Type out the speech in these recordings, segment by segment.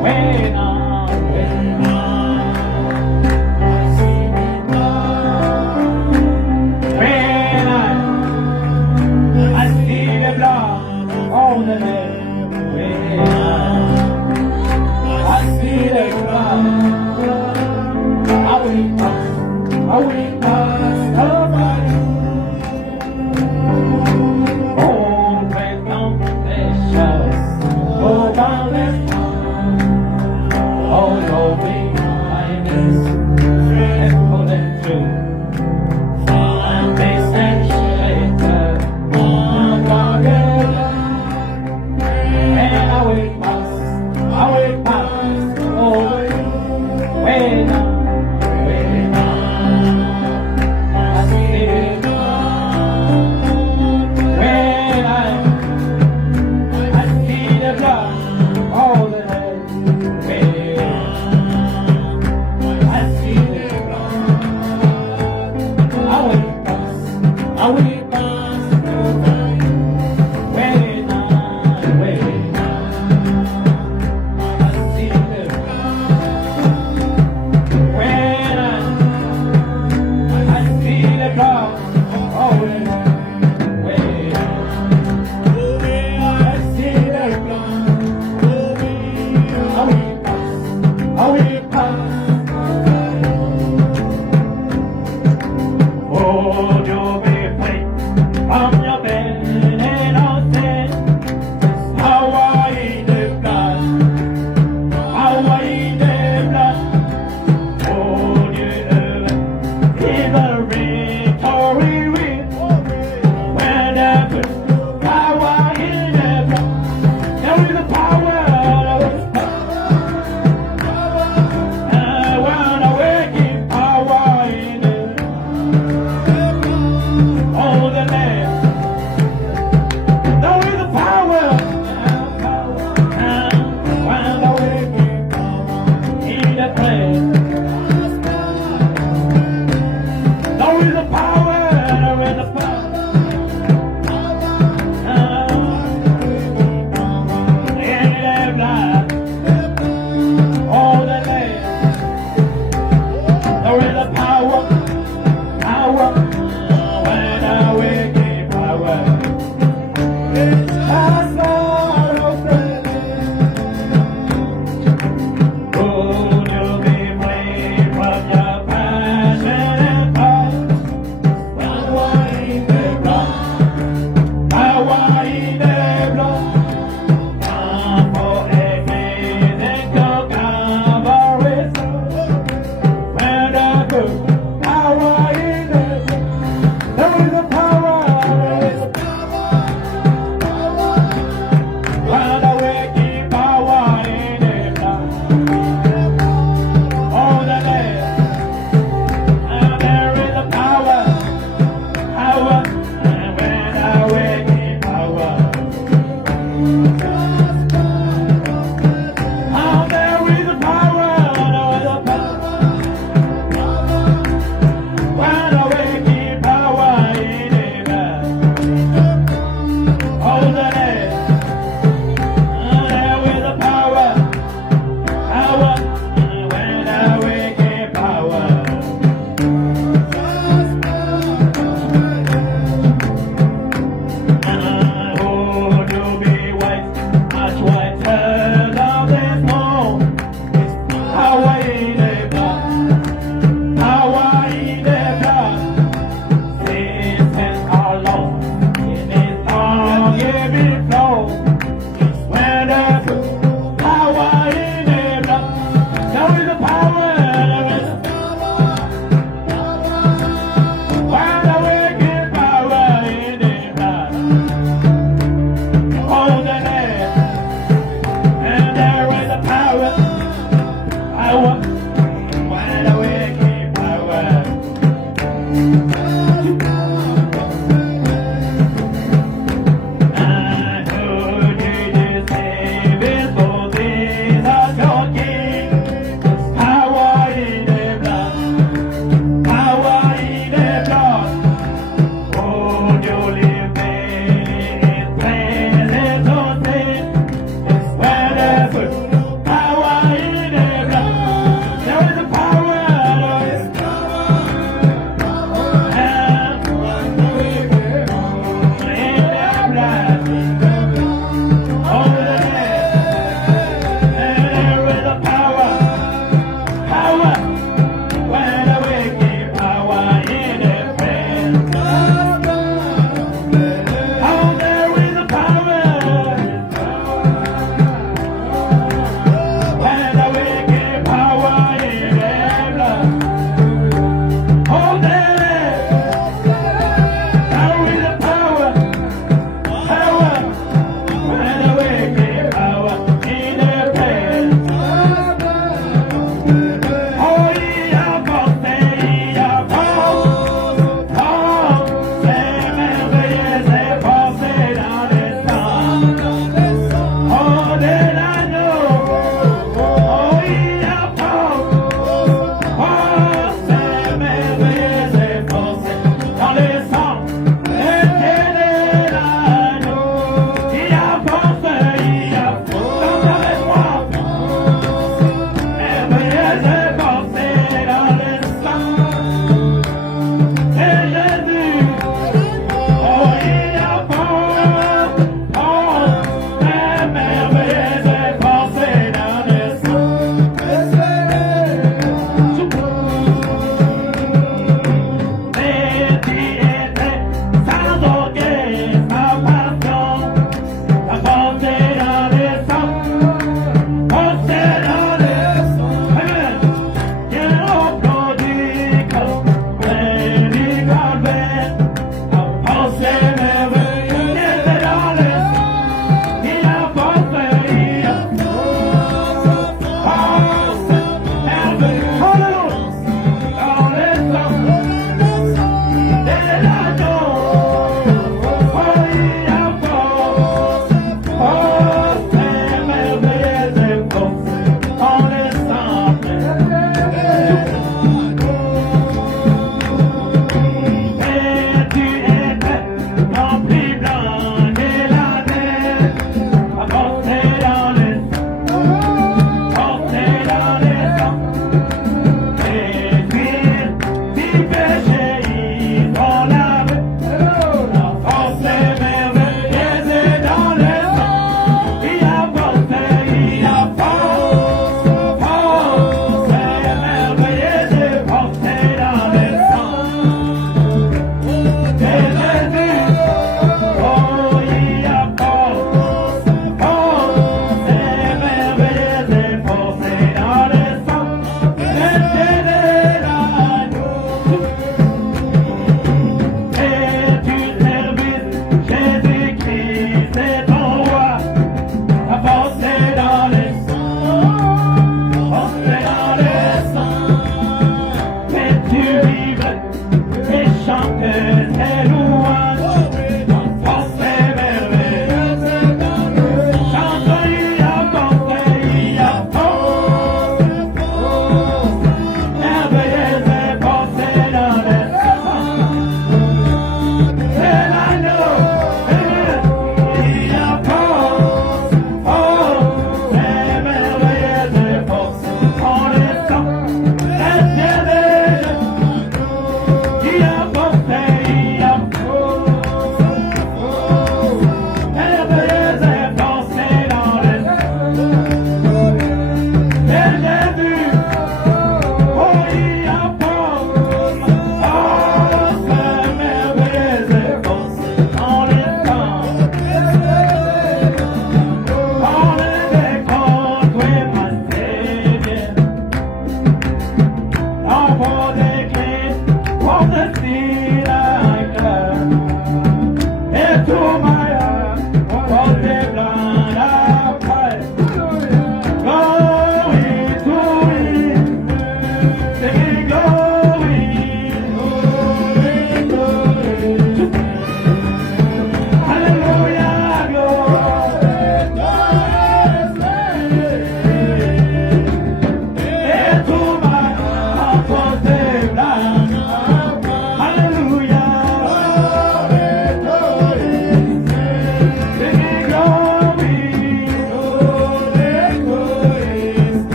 when I see the blood on the nail, when I see the blood, I will pass over. Oh, when down the shadows, oh, down the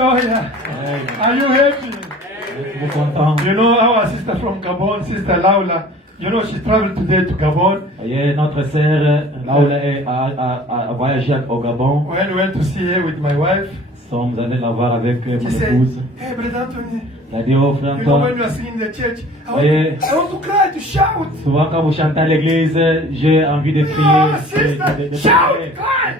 Hallelujah. Are you happy? Êtes-vous content? You know our sister from Gabon, Sister Laula. You know she traveled today to Gabon. Voyez, notre sœur Laura a voyagé au Gabon. When we went to see her with my wife, Nous allons la voir avec mon she said, épouse. "Hey, Brother Anthony, Elle a dit, oh frère you know when Antoine, we are singing in the church, Yeah. I want to cry, to shout. souvent quand vous chantez à l'église, j'ai envie de crier. No, sister, shout, cry.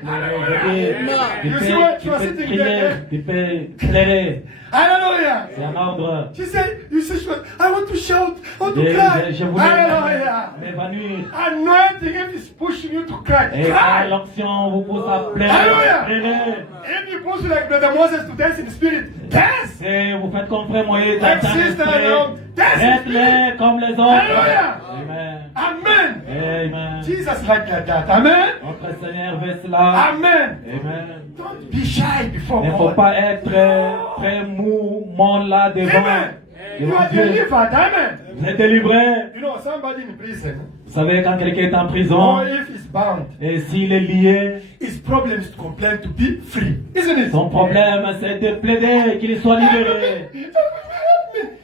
Tu You see what you are peux sitting crier, there? tu peux pleurer. Hallelujah. C'est un ordre. She said, you see, I want to shout, I want to cry. Je voulais Hallelujah. m'évanouir. Anointing, if it's pushing you to cry, Et cry. l'onction vous pousse à pleurer. Hallelujah. Pleurer. If you push like Brother Moses to dance in the spirit, dance. Et vous faites comme frère Moïse, Like dansez, sister, no, dance. faites-les comme les autres. Hallelujah. Amen. Amen. Amen. Jesus like that. Amen. Notre Seigneur veut cela. Amen. Amen. Don't be shy before Il ne faut God. pas être très mou, mon là devant. Amen. You devant are Dieu. delivered. Amen. Vous êtes délivré. You know, somebody in prison, Vous savez, quand quelqu'un est en or prison, if he's bound, et s'il est lié, his problem is to complain to be free, isn't it? son problème c'est de plaider qu'il soit libéré.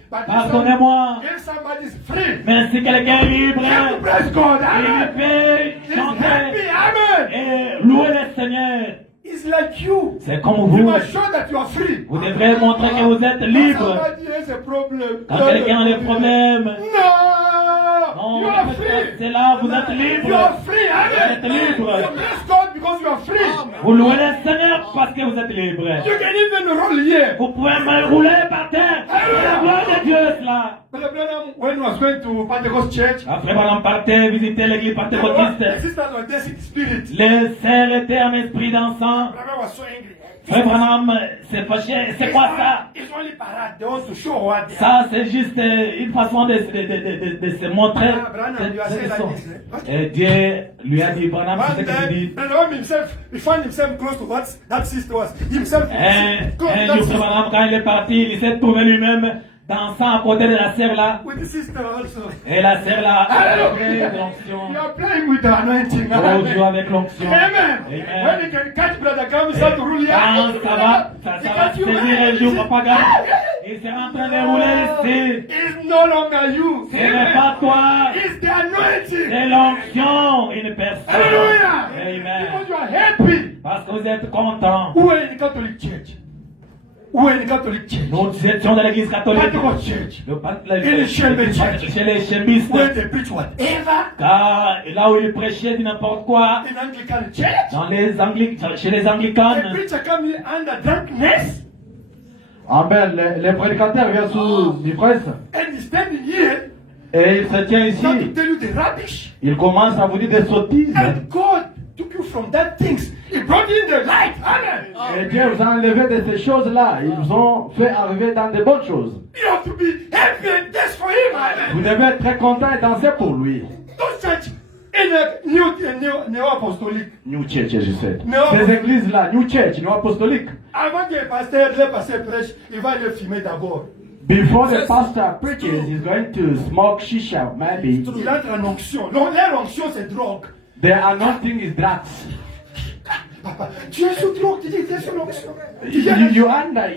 But Pardonnez-moi. if somebody is free, Mais si quelqu'un est libre, you have to praise God. il Amen. peut He's happy. chanter Amen. et louer le Seigneur. It's like you. C'est comme You vous. must show that you are free. Vous devrez montrer que vous êtes libre. Somebody has a problem. Quand quelqu'un a des problèmes, No. non, You are free. c'est là, vous êtes libre. You are free. Vous Amen. êtes libre. You praise God because you are free. Vous louez le Seigneur parce que vous êtes libre. You can even roll here. Vous pouvez me rouler par terre. C'est la gloire de Dieu, cela. Brother Branham, when I was going to Pentecost Church, Après, on partait visiter l'église the pentecôtiste. sisters were dancing in spirit. Les sœurs étaient en esprit dansant. Branham was so angry. Frère Branham s'est fâché. C'est quoi ça? It's only parade. They want to show what they are. Ça, c'est juste une façon de se montrer. Ah, Branham, you are saying like this, eh? Et Dieu lui a dit, Branham, One c'est ce que tu day, dis. Branham himself, he found himself close to what that sister was. Himself, close to Un that jour, Frère sister. Branham, quand il est parti, il s'est trouvé lui-même dansant à côté de la sœur là. With the sister also. Et la sœur là, Hallelujah. avec l'onction. You are playing with the anointing. On joue avec l'onction. Amen. Amen. When you can catch brother come, he start to rule here. Quand ça va saisir un jour, papa gars. Il s'est en train de rouler ici. It's no longer you. Ce n'est pas toi. It's the anointing. C'est l'onction, une personne. Hallelujah. Amen. Because you are happy. Parce que vous êtes content. Who are in the Catholic Church? Who are in the Catholic Church? Nous étions dans l'église catholique. Pentecost Church. Chez les chembistes. Where they preach whatever. Car là où ils prêchaient du n'importe quoi. In Anglican Church. Dans chez les The anglicanes. preacher come here under drunkenness. Amen. Les prédicateurs viennent sous l'ivresse And he's standing here. et il se tient Start to ici. tell you the rubbish. Il commence à vous dire des sottises. And God took you from that things. He brought you in the light. Amen. Et Dieu vous a enlevé de ces choses-là. Ils vous ont fait arriver dans de bonnes choses. You have to be happy and dance for him. Vous Amen. devez être très content et danser pour lui. Those church in a new apostolic. New Church, je sais. Non. Ces églises-là, New Church, New Apostolique. Avant que le pasteur prêche, il va le filmer d'abord. Before the pastor preaches, he's going to smoke shisha, maybe. Il entre en onction. Non, l'onction c'est drogue. The anointing is drugs. Papa, tu es sous drogue, tu dis que tu es sous l'onction. You under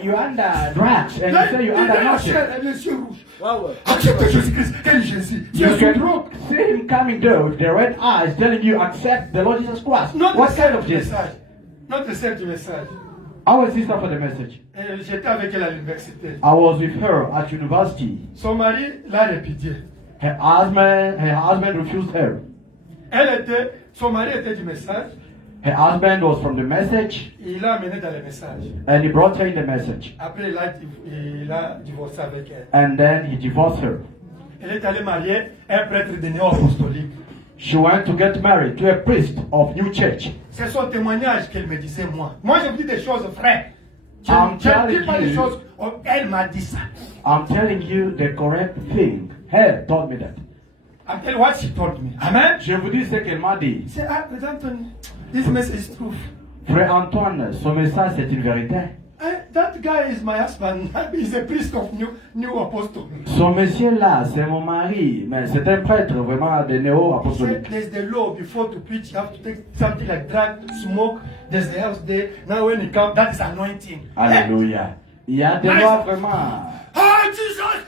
drugs and you say you under anointing. Les yeux rouges. Accepte Jésus-Christ. Quel Jésus? Tu You es sous can drogue. see him coming there with the red eyes telling you accept the Lord Jesus Christ. Notre What kind sœur of du Jesus? message. Notre sœur du message. Our sister for the message. J'étais avec elle à l'université. I was with her at university. Son mari l'a répudiée. Her husband refused her. Son mari était du message. Her husband was from the message Il l'a amenée dans le message. and he brought her in the message. Après, il a divorcé avec elle. And then he divorced her. Elle est allée marier un prêtre de néo-apostolique. She went to get married to a priest of New Church. C'est son témoignage qu'elle me disait, moi. Moi, je vous dis des choses vraies. Je I'm ne dis telling pas des you. choses. Oh, elle m'a dit ça. I'm telling you the correct thing. Her told me that. I'm telling what she told me. Amen. Je vous dis ce qu'elle m'a dit. Say, Brother Anthony, this message is truth. Frère Antoine, son message c'est une vérité. That guy is my husband. He's a priest of new apostle. Son monsieur là, c'est mon mari, mais c'est un prêtre vraiment de néo-apostolique. There's the law before to preach. You have to take something like drug, smoke. There's the house there. Now when you come, that is anointing. Alléluia. Il y a des lois vraiment. Ah, Jesus,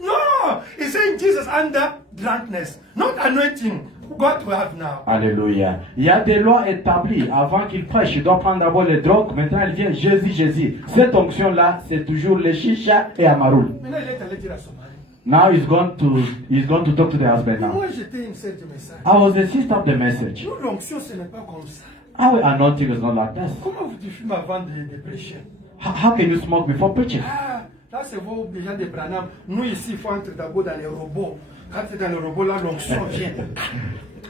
no! He's saying Jesus under drunkenness, not anointing. God to have now. Alléluia. Il y a des lois établies. Avant qu'il prêche, il doit prendre d'abord les drogues. Maintenant, il vient Jésus, Jésus. Cette onction-là, c'est toujours les chicha et amaroul. Maintenant, il est allé dire à son mari. Now he's going to talk to the husband now. Moi, j'étais une seule de message. I was the sister of the message. Nous, l'onction, ce n'est pas comme ça. Our anointing is not like this. Comment vous fumes avant de prêcher? How can you smoke before preaching? Ah, là, c'est vous, les gens de Branham. Nous, ici, il faut entrer d'abord dans les robots. Quand tu es dans le robot, là, l'onction vient.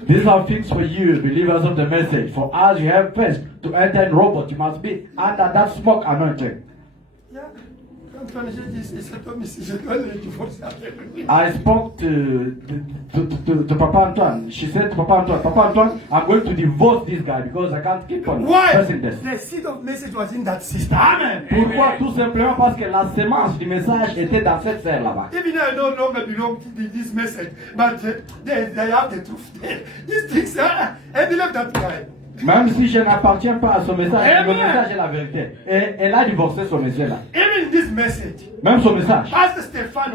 These are things for you, believers of the message. For us, you have first to enter in robot. You must be under that smoke anointing. Yeah. Quand j'ai dit, c'est cet homme ici, je dois le divorcer avec lui. I spoke to Papa Antoine. She said to Papa Antoine, I'm going to divorce this guy because I can't keep on Why? pressing this. The seed of message was in that sister. Amen. Pourquoi? Tout simplement parce que la sémence du message était dans cette serre là-bas. Even I no longer belong to this message, but they have the truth. These things, I believe that guy. Même si je n'appartiens pas à son message, Amen. le message est la vérité. Et elle a divorcé son message là. Even this message, Même son message. Pastor Stefan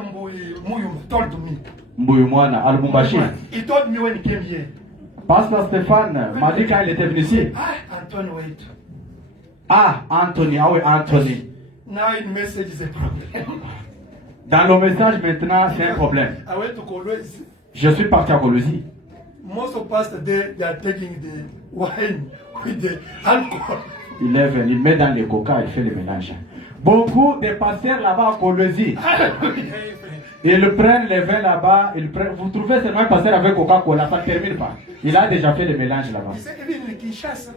Muyum told me. Mbuyumwana, Al-Mumbashi. He told me when he came here. Pasteur Stéphane m'a dit quand il était venu ici. Ah, Anton, wait. Ah, Anthony, ah oui, Anthony. Now in message is a problem. Dans le message maintenant, c'est un problème. I went to Colosse. Je suis parti à Colosie. Most of pastors there, they are taking the wine with the alcohol. Il est venu, il met dans les coca, il fait le mélange. Beaucoup de pasteurs là-bas à Colosie, ils prennent les vins là-bas, vous trouvez seulement un pasteur avec Coca-Cola, ça ne termine pas. Il a déjà fait le mélange là-bas. He said, even in Kinshasa.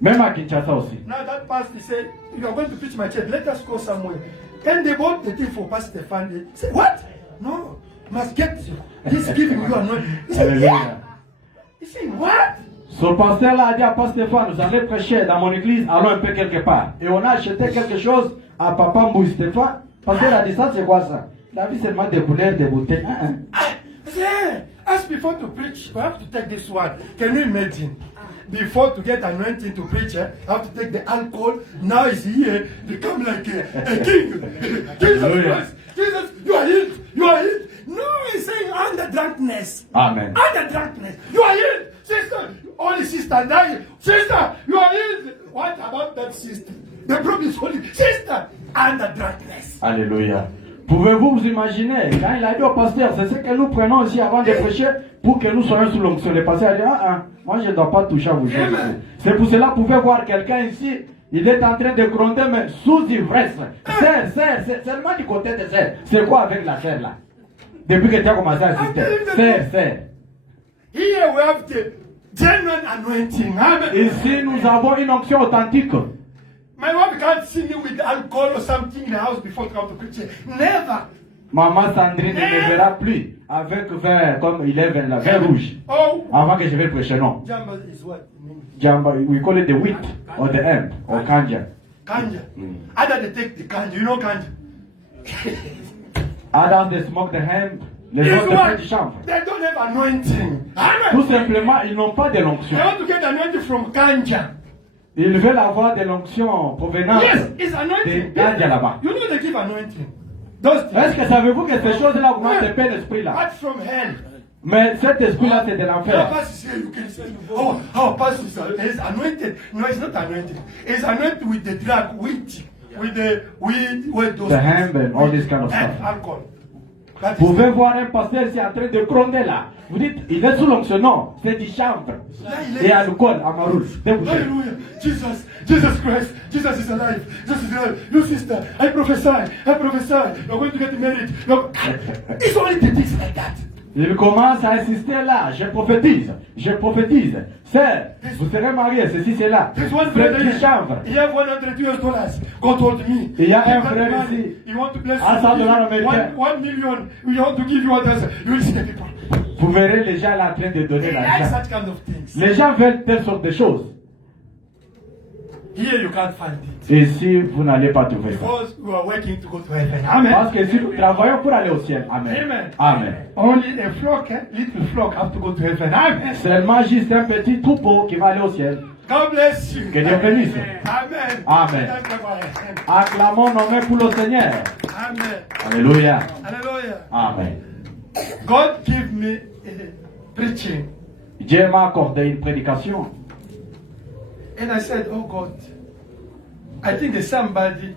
Même à Kinshasa aussi. Now that pastor said, you are going to preach my church, let us go somewhere. And they bought the thing for Pastor Stefan. They said, what? No, must get you. He's giving you anointing. He said, yeah. He said, what? Son pasteur là a dit à Pasteur Stéphane, vous allez prêcher dans mon église, allons un peu quelque part. Et on a acheté quelque chose à Papa Mbouy Stéphane. Pasteur a dit ça, c'est quoi ça? Il a vu seulement des boulettes, des bouteilles. Yeah. As before to preach, you have to take this one. Can you imagine? Before to get anointing to preach, I have to take the alcohol. Now he's here, become like a king. Jesus Christ. Jesus, you are healed. You are healed. No, he's saying under drunkenness. Amen. Under drunkenness. You are healed. Sister, only sister dying. Sister, you are healed. What about that sister? The problem is only sister under drunkenness. Alléluia. Pouvez-vous vous imaginer, quand il a dit au pasteur, c'est ce que nous prenons ici avant de prêcher pour que nous soyons sous l'onction. Le pasteur a dit, moi je ne dois pas toucher à vos choses. C'est pour cela que vous pouvez voir quelqu'un ici, il est en train de gronder, mais sous ivresse. C'est seulement du côté de serre. C'est quoi avec la serre là? Depuis que tu as commencé à assister. Serre. Here we have the genuine anointing. Amen. Ici, nous avons une onction authentique. My wife can't see me with alcohol or something in the house before to come to preach. Never. Maman Sandrine ne me verra plus avec vin, comme il est vin, là, vin rouge. Oh. Avant que je vais prêcher, non. Jamba is what? Jamba, we call it the wheat or the hemp or kanja. Kanja. Other they take the kanja. You know kanja? Others they smoke the hemp. Les This autres one, font du chanvre. they don't have anointing. Amen. Tout simplement, ils n'ont pas de l'onction. They want to get anointing from kanja. Ils veulent avoir de l'onction provenant Yes, it's de anointing. kanja là-bas. You know they give anointing. Those Est-ce things. que savez-vous que ces choses-là augmentent le pain d'esprit là? That's from hell. Mais cet esprit-là, c'est de Now, l'enfer. Pastor say you can say, Pastor is anointed. No, it's not anointed. It's anointed with the drug, wheat, with the weed, with those. The hemp and all this kind of and stuff. alcohol. That is Vous pouvez voir un pasteur ici en train de gronder là. Vous dites, il est sous l'onction. Non, c'est du chanvre. Et alcool, amaroul. Hallelujah. Jesus Christ. Jesus is alive. Jesus is alive. You sister, I prophesy. You're going to get married. It's only the things like that. Il commence à insister là. Je prophétise. Sœur, vous serez mariés, ceci, c'est là. There's one C'est brother du here. chanvre. He have $100. God told me. Il y a un Give frère that money. ici. You want to bless $100 américains. 1 million. We want to give you 1,000. You will see the people. Vous verrez les gens là en train de donner They like l'argent. such kind of things. Les gens veulent telle sorte de choses. Here you can't find it. Ici, vous n'allez pas trouver ça. Because we are working to go to heaven. Amen. Parce que si nous travaillons pour aller au ciel. Amen. Amen. Amen. Only a flock, little flock have to go to heaven. Amen. Seulement juste un petit troupeau qui va aller au ciel. God bless you. Que Dieu bénisse. Amen. Amen. Acclamons nos mains pour le Seigneur. Amen. Alléluia. Hallelujah. Amen. God give me preaching. Dieu m'a accordé une prédication. And I said, oh God, I think there's somebody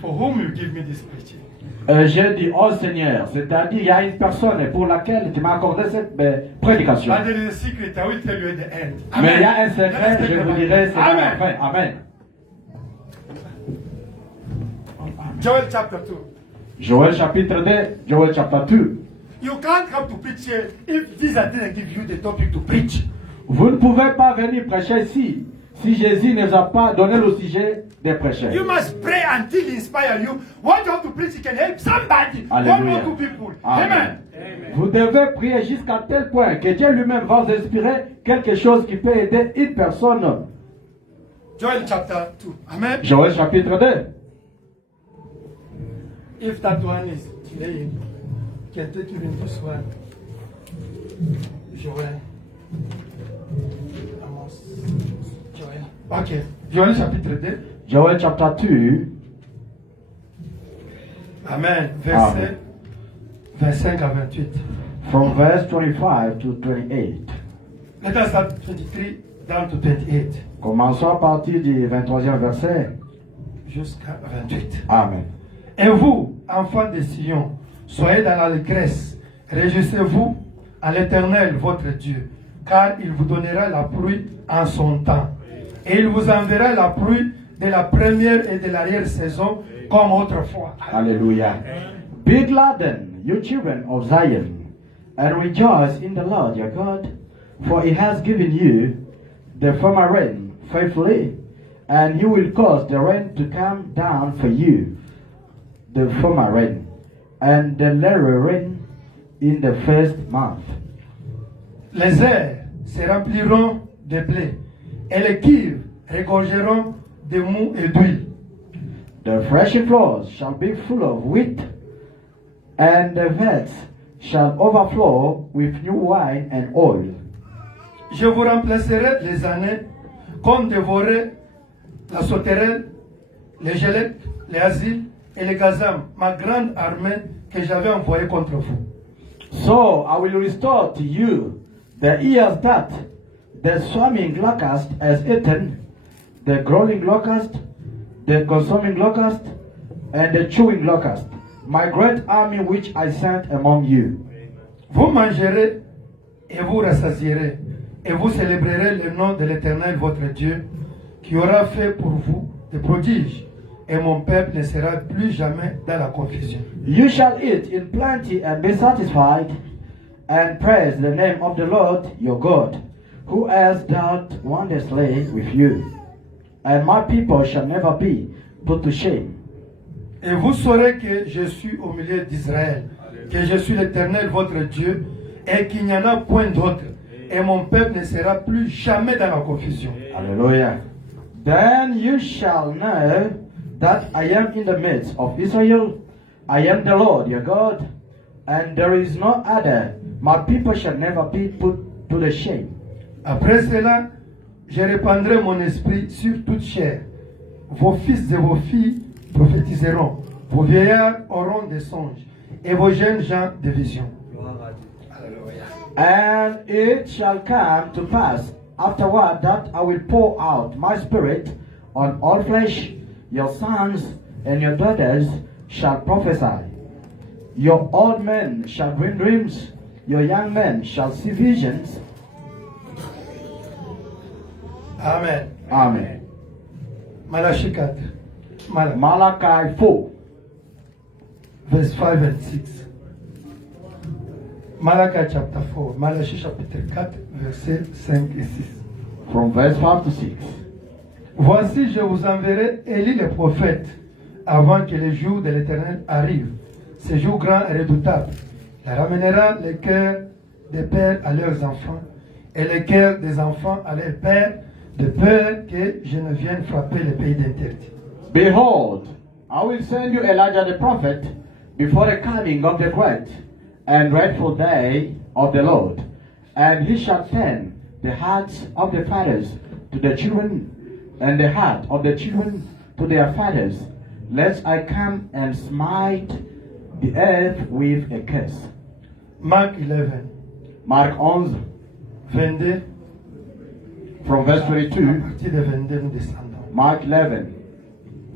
for whom you give me this preaching. J'ai dit, oh Seigneur, c'est-à-dire il y a une personne pour laquelle tu m'as accordé cette prédication. But there is a secret, I will tell you at the end. Mais il y a un secret, je vous dirai, c'est Amen. à la fin. Amen. Joel chapter 2. Joël chapitre 2, Joël chapitre 2. You can't come to preach here if Jesus didn't give you the topic to preach. Vous ne pouvez pas venir prêcher ici si Jésus ne vous a pas donné le sujet des prêcheurs. You must pray until he inspire you. What you have to preach, you can help somebody. Alléluia. One or two people. Amen. Amen. Vous devez prier jusqu'à tel point que Dieu lui-même va vous inspirer quelque chose qui peut aider une personne. Joel chapter 2. Amen. Joël chapitre 2. If that one is playing, can take you in this one. Joel. Amos. Joel. Ok. Joel chapitre 2. Joël chapitre 2. Amen. Amen. 25 à 28. From verse 25 to 28. Let us start 23 down to 28. Commençons à partir du 23e verset. Jusqu'à 28. Amen. Et vous, enfants de Sion, soyez dans l'allégresse, réjouissez-vous à l'Éternel votre Dieu, car il vous donnera la pluie en son temps. Et il vous enverra la pluie de la première et de l'arrière-saison comme autrefois. Hallelujah. Be gladden, you children of Zion, and rejoice in the Lord your God, for he has given you the former rain faithfully, and he will cause the rain to come down for you, the former rain, and the latter rain in the first month. Les airs se rempliront de blé, et les cuves regorgeront de mou et d'huile. The threshing floors shall be full of wheat, and the vats shall overflow with new wine and oil. Je vous remplacerai les années comme dévoré la sauterelle, les gelettes, les asiles et les gazam, ma grande armée que j'avais envoyée contre vous. So I will restore to you the years that the swarming locust has eaten, the crawling locust, the consuming locust, and the chewing locust, my great army which I sent among you. Vous mangerez et vous rassasierez, et vous célébrerez le nom de l'Éternel votre Dieu, qui aura fait pour vous des prodiges, et mon peuple ne sera plus jamais dans la confusion. You shall eat in plenty and be satisfied, and praise the name of the Lord your God, who has dealt wondrously with you. And my people shall never be put to shame. Et vous saurez que je suis au milieu d'Israël, que je suis l'Éternel votre Dieu, et qu'il n'y en a point d'autre, et mon peuple ne sera plus jamais dans la confusion. Hallelujah. Then you shall know that I am in the midst of Israel. I am the Lord your God, and there is no other. My people shall never be put to the shame. Après cela, je répandrai mon esprit sur toute chair. Vos fils et vos filles prophétiseront. Vos vieillards auront des songes, et vos jeunes gens des visions. And it shall come to pass afterward that I will pour out my spirit on all flesh. Your sons and your daughters shall prophesy. Your old men shall dream dreams. Your young men shall see visions. Amen. Amen. Malachie 4, Malachi 4, verse 5 and 6. Malachi chapter 4, Malachie chapitre 4, versets 5 et 6. from verse 5 to 6. Voici, je vous enverrai Élie le prophète, avant que le jour de l'Éternel arrive. Ce jour grand et redoutable. Il ramènera le cœur des pères à leurs enfants, et le cœur des enfants à leurs pères, de peur que je ne vienne frapper le pays d'interdit. Behold, I will send you Elijah the prophet before the coming of the great and dreadful day of the Lord. And he shall turn the hearts of the fathers to the children, and the heart of the children to their fathers, lest I come and smite the earth with a curse. Mark 11, Marc 11, 22. from verse À 22. partir de 22, nous descendons. Mark 11,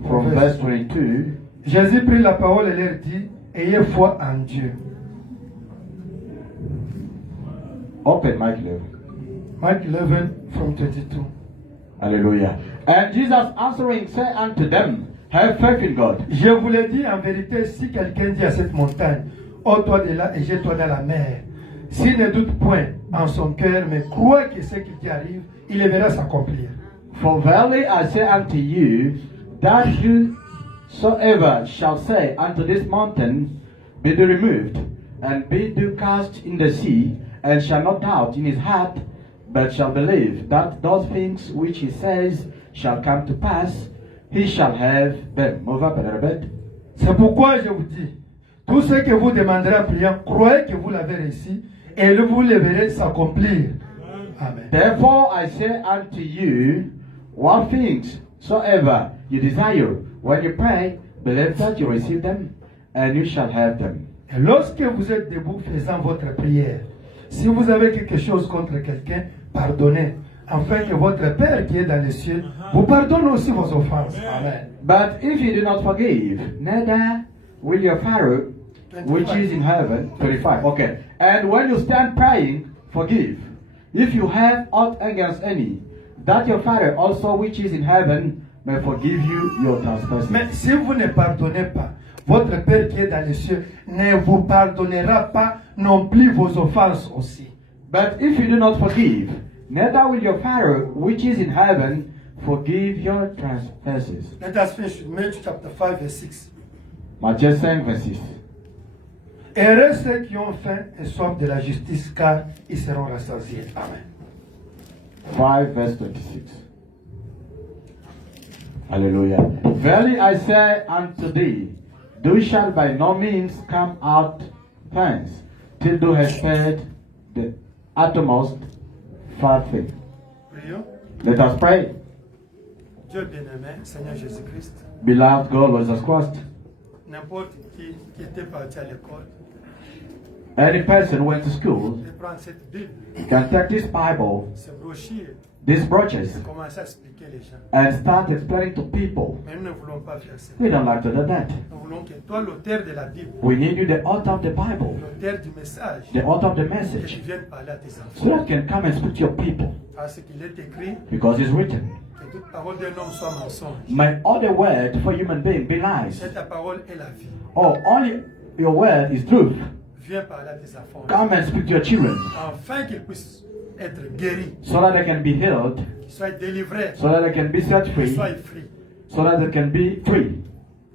from verse 22. Jésus prit la parole et leur dit, ayez foi en Dieu. Open Mark 11. Mark 11 from 22. Hallelujah. And Jesus answering said unto them, have faith in God. Je vous le dis en vérité, si quelqu'un dit à cette montagne, ôte-toi de là et jette-toi dans la mer, s'il ne doute point en son cœur, mais croit que ce qui dit arrive, il le verra s'accomplir. For verily I say unto you, that whosoever shall say unto this mountain, be thou removed, and be thou cast in the sea, and shall not doubt in his heart, but shall believe that those things which he says shall come to pass, he shall have them. Move up a little bit. C'est pourquoi je vous dis, tout ce que vous demanderez en priant, croyez que vous l'avez reçu, et vous le verrez s'accomplir. Amen. Therefore I say unto you, what things soever you desire, when you pray, believe that you receive them, and you shall have them. Et lorsque vous êtes debout faisant votre prière, si vous avez quelque chose contre quelqu'un, pardonnez, afin que votre Père qui est dans les cieux vous pardonne aussi vos offenses. Amen. But if you do not forgive, neither will your Father which is in heaven. 25. Okay. And when you stand praying, forgive. If you have aught against any, that your Father also which is in heaven may forgive you your trespasses. Mais si vous ne pardonnez pas, votre Père qui est dans les cieux ne vous pardonnera pas non plus vos offenses aussi. But if you do not forgive, neither will your Father which is in heaven forgive your trespasses. Let us finish with Matthew chapter 5 verse 6. Matthieu 5, verset 6. Heureux ceux qui ont faim et soif de la justice, car ils seront rassasiés. Amen. 5 verse 26. Hallelujah. Verily I say unto thee, thou shalt by no means come out thence, till thou hast paid the uttermost farthing. Prions. Let us pray. Dieu bien-aimé, Seigneur Jésus-Christ, Beloved God, Lord Jesus Christ, n'importe qui était parti à l'école, any person who went to school peut prendre cette Bible, can take this Bible, ce brochure, these brochures, et commencer à expliquer les gens. and start explaining to people. Mais nous ne voulons pas faire ça. We don't like to do that. Nous voulons que toi, l'auteur de la Bible, We need you, the author of the Bible, l'auteur du message, the author of the que tu message, viennes parler à tes enfants. so that you can come and speak to your people. Parce qu'il est écrit Because it's written, que toute parole d'un homme soit mensonge. may all the word for human being be lies. Et ta parole est la vie. Oh, only your word is truth. Viens parler à tes enfants. Come and speak to your children, Afin qu'ils puissent être guéris, so that they can be healed, qu'ils soient délivrés, so that they can be set qu'ils free, soient free. so that they can be free.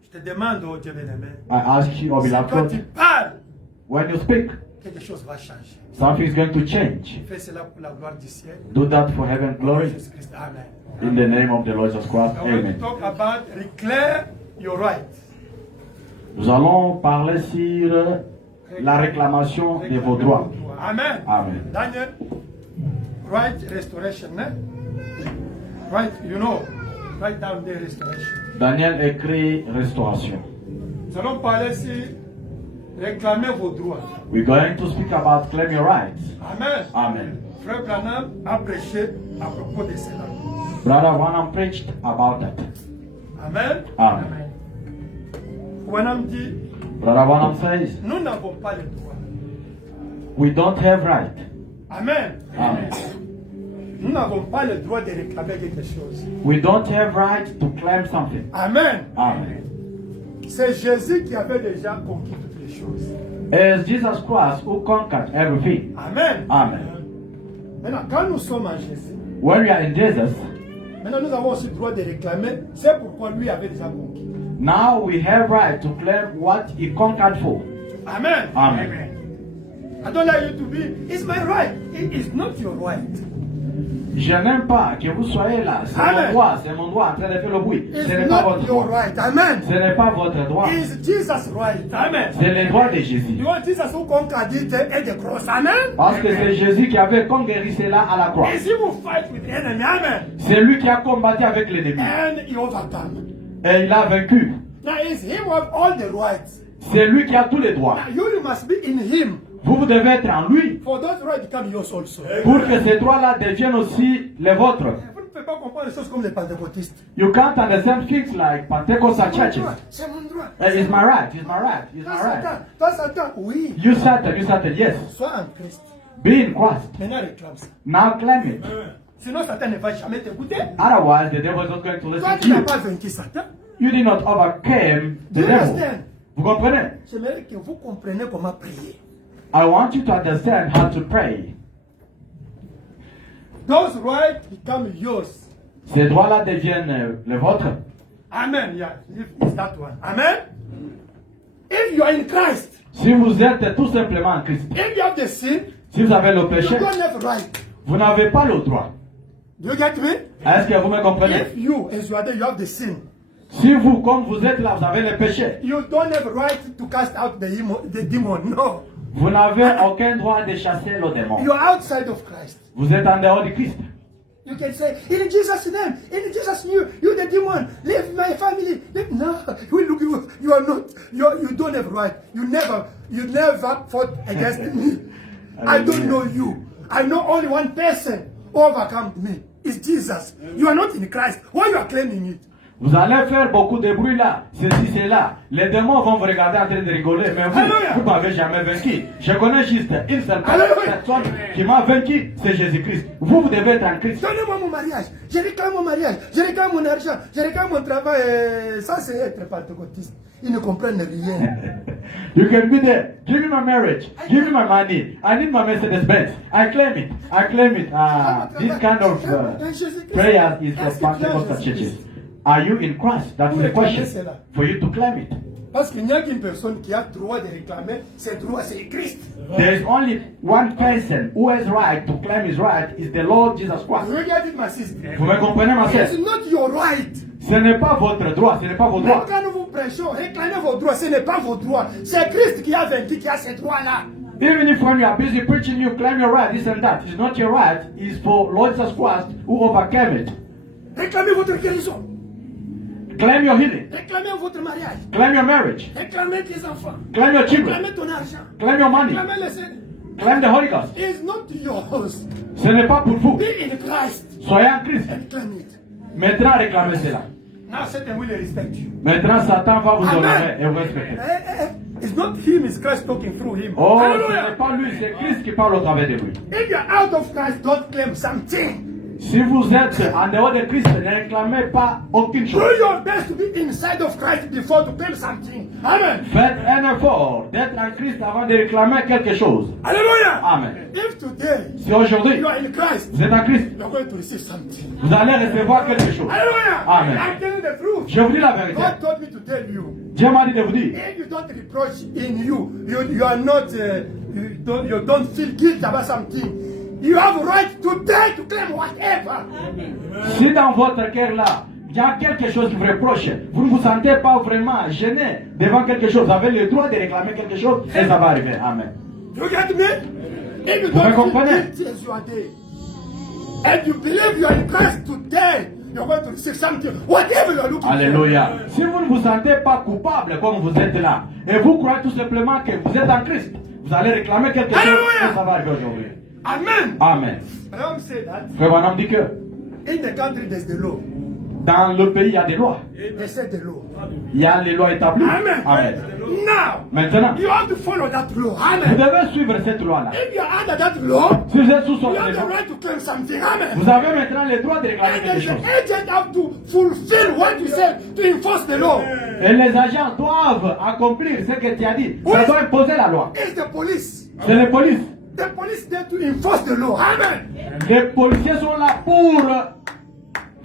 Je te demande, oh Dieu bien-aimé, I ask you, oh si beloved quand tu God, parles, when you speak, quelque chose va changer. something is going to change. Fais cela pour la gloire du ciel. Do that for heaven glory. Jésus-Christ. Amen. In the name of the Lord Jesus Christ. I want to Amen. talk about declare your right. Nous allons parler sur la réclamation de vos droits. Amen. Amen. Daniel, right restoration. Eh? Right, you know, write down the restoration. Daniel écrit restauration. Nous allons parler sur réclamer vos droits. We're going to speak about claim your rights. Amen. Amen. Frère Branham a prêché à propos de cela. Brother Branham preached about that. Amen. Amen. Branham dit, Brother Branham says, nous n'avons pas le droit. we don't have right. Amen. Amen. Nous n'avons pas le droit de réclamer quelque chose. We don't have right to claim something. Amen. Amen. C'est Jésus qui avait déjà conquis toutes les choses. It's Jesus Christ who conquered everything. Amen. Amen. Maintenant, quand nous sommes en Jésus, When we are in Jesus, maintenant nous avons aussi le droit de réclamer. C'est pourquoi lui avait déjà conquis. now we have right to claim what he conquered for. Amen. Amen. I don't like you to be, it's my right. It is not your right. Je n'aime pas que vous soyez là. Amen. C'est mon droit en train de faire le bruit. Ce n'est It's pas not votre your droit. right. Amen. Ce n'est pas votre droit. It's Jesus' right. Amen. C'est le droit de Jésus. Because Jesus who conquered it at the cross. Amen. Parce que c'est Jésus qui avait conquéri cela à la croix. It's him who fight with the enemy. Amen. C'est lui qui a combattu avec l'ennemi. And he overcome. Et il a vaincu. Now it's him who have all the rights. C'est lui qui a tous les droits. Now you must be in him. Vous devez être en lui For those rights become yours also. pour que ces droits-là deviennent aussi les vôtres. Vous ne pouvez pas comprendre les choses comme les pentecôtistes. You can't understand things like Pentecostal churches. C'est mon droit. It's my right, it's my right, it's my right. Toi, Satan, oui. You Satan, yes. Sois en Christ. Be in Christ. Maintenant, réclame ça. Now claim it. Sinon, Satan ne va jamais t'écouter. Otherwise, the devil is not going to Toi, listen tu to n'as you. pas vaincu Satan. You did not overcome the Do you devil. understand? Vous comprenez? J'aimerais que vous compreniez comment prier. I want you to understand how to pray. Those rights become yours. Ces droits-là deviennent les vôtres. Amen. Yeah, it's that one. Amen. If you are in Christ, Si vous êtes tout simplement en Christ, if you have the sin, si vous avez le you péché, don't have right. vous n'avez pas le droit. Do you get me? Est-ce que vous me comprenez? If you, as you are there, you have the sin, Si vous, comme vous êtes là, vous avez le péché, you don't have right to cast out the demon. No. vous n'avez aucun droit de chasser le démon. You are outside of Christ. Vous êtes en dehors du Christ. You can say, in Jesus' name, in Jesus' name, you the demon, leave my family. No, you are not. You don't have right. You never fought against me. I don't know you. I know only one person who overcome me. It's Jesus. You are not in Christ. Why you are claiming it? Vous allez faire beaucoup de bruit là, ceci, cela. Les démons vont vous regarder en train de rigoler, mais Alléluia. vous ne m'avez jamais vaincu. Je connais juste une seule Alléluia. personne qui m'a vaincu, c'est Jésus-Christ. Vous devez être en Christ. Donnez-moi mon mariage. Je réclame mon mariage. Je réclame mon argent. Je réclame mon travail. Ça, c'est être pentecôtiste. Ils ne comprennent rien. You can be there. Give me my marriage. Give me my money. I need my Mercedes-Benz. I claim it. I claim it. This kind of prayer is the Pentecostal churches. Are you in Christ? That's the question. For you to claim it. Parce qu'il n'y a qu'une personne qui a droit de réclamer ses droits, c'est Christ. There is only one person who has right to claim his right is the Lord Jesus Christ. Regardez ma sister. Vous me comprenez, ma sœur? It's not your right. Ce n'est pas votre droit, ce n'est pas vos Même droits. quand nous vous prêchons, réclamez vos droits, ce n'est pas vos droits. C'est Christ qui a vaincu, qui a ces droits-là. Even if when you are busy preaching, you claim your right, this and that. It's not your right, it's for Lord Jesus Christ who overcame it. Réclamez votre guérison. Claim your healing. Réclamez votre mariage. Claim your marriage. Réclamez tes enfants. Claim your children. Réclamez ton argent. Claim your money. Réclamez le Seigneur. Claim the Holy Ghost. It's not yours. Ce n'est pas pour vous. Be in Christ Soyez en Christ. and claim it. Maintenant, réclamez cela. Now Satan will respect you. Maintenant, Satan va vous honorer Amen. et vous respecter. It's not him, it's Christ talking through him. Oh, ce Hallelujah. n'est pas lui, c'est Christ qui parle au travers de lui. If you're out of Christ, don't claim something. Si vous êtes en dehors de Christ, ne réclamez pas aucune Do chose. your best to be inside of Christ before to claim something. Amen. Faites un effort d'être en Christ avant de réclamer quelque chose. Hallelujah. Amen. If today Si aujourd'hui, you are in Christ, vous êtes en Christ, you're going to receive something. vous allez recevoir quelque chose. Hallelujah. Amen. I'm telling the truth. Je vous dis la vérité. God told me to tell you. Dieu m'a dit de vous dire, If you don't reproach in you are not, you don't feel guilt about something. You have a right today to claim whatever. si dans votre cœur là, il y a quelque chose qui vous reproche, vous ne vous sentez pas vraiment gêné devant quelque chose, vous avez le droit de réclamer quelque chose et ça va arriver. Amen. You get me? If you Vous me don't feel comprenez? guilty as you are there, and you believe you are in Christ today, you're going to receive something, whatever you're looking Alléluia. Si vous ne vous sentez pas coupable comme vous êtes là, et vous croyez tout simplement que vous êtes en Christ, vous allez réclamer quelque chose Alléluia. et ça va arriver aujourd'hui. for. Amen. Amen. Ram said that Frère Branham dit que in the country there's the law. dans le pays, il y a des lois. They said the law. Il y a les lois établies. Amen. Amen. Now, Maintenant, you have to follow that law. vous Amen. devez suivre cette loi-là. If you're under that law, Si vous êtes sous son you have the régime, right to claim something. Amen. vous avez maintenant le droit de réclamer And quelque the chose. agent have to fulfill what you said to enforce the law. Et les agents doivent accomplir ce que tu as dit. Oui. Ça doit imposer la loi. It's the police. C'est les polices. The police there to enforce the law. Amen. Les policiers sont là pour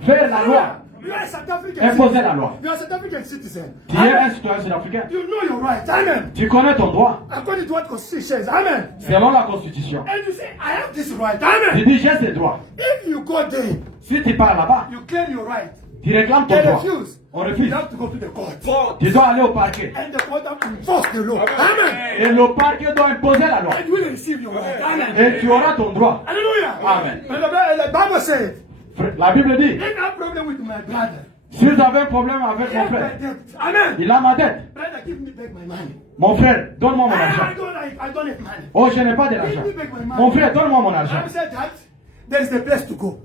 faire la loi. You are a South African Imposer la loi. You are a South African citizen. Tu es un citoyen sud-africain. You know your right. Amen. Tu connais ton droit. According to what Constitution says. Amen. Selon la Constitution. And you say, I have this right. Tu Amen. dis j'ai ces droits. If you go there, Si tu pars là-bas, you claim your right. tu réclames ton They droit. refuse. On You refuse. have to go to the court. Tu dois aller au parquet. And the court have to enforce the law. Amen. Et le parquet doit imposer la loi. And you will receive your right. Amen. Et tu auras ton droit. Hallelujah. Amen. And the Bible said, La Bible dit, I have a problem with my brother. si vous avez un problème avec mon frère, Amen. il a ma dette. Brother, give me back my money. Mon frère, donne-moi mon I argent. don't have money. Oh, je n'ai pas de l'argent. Mon frère, donne-moi mon argent. I said that there is a place to go.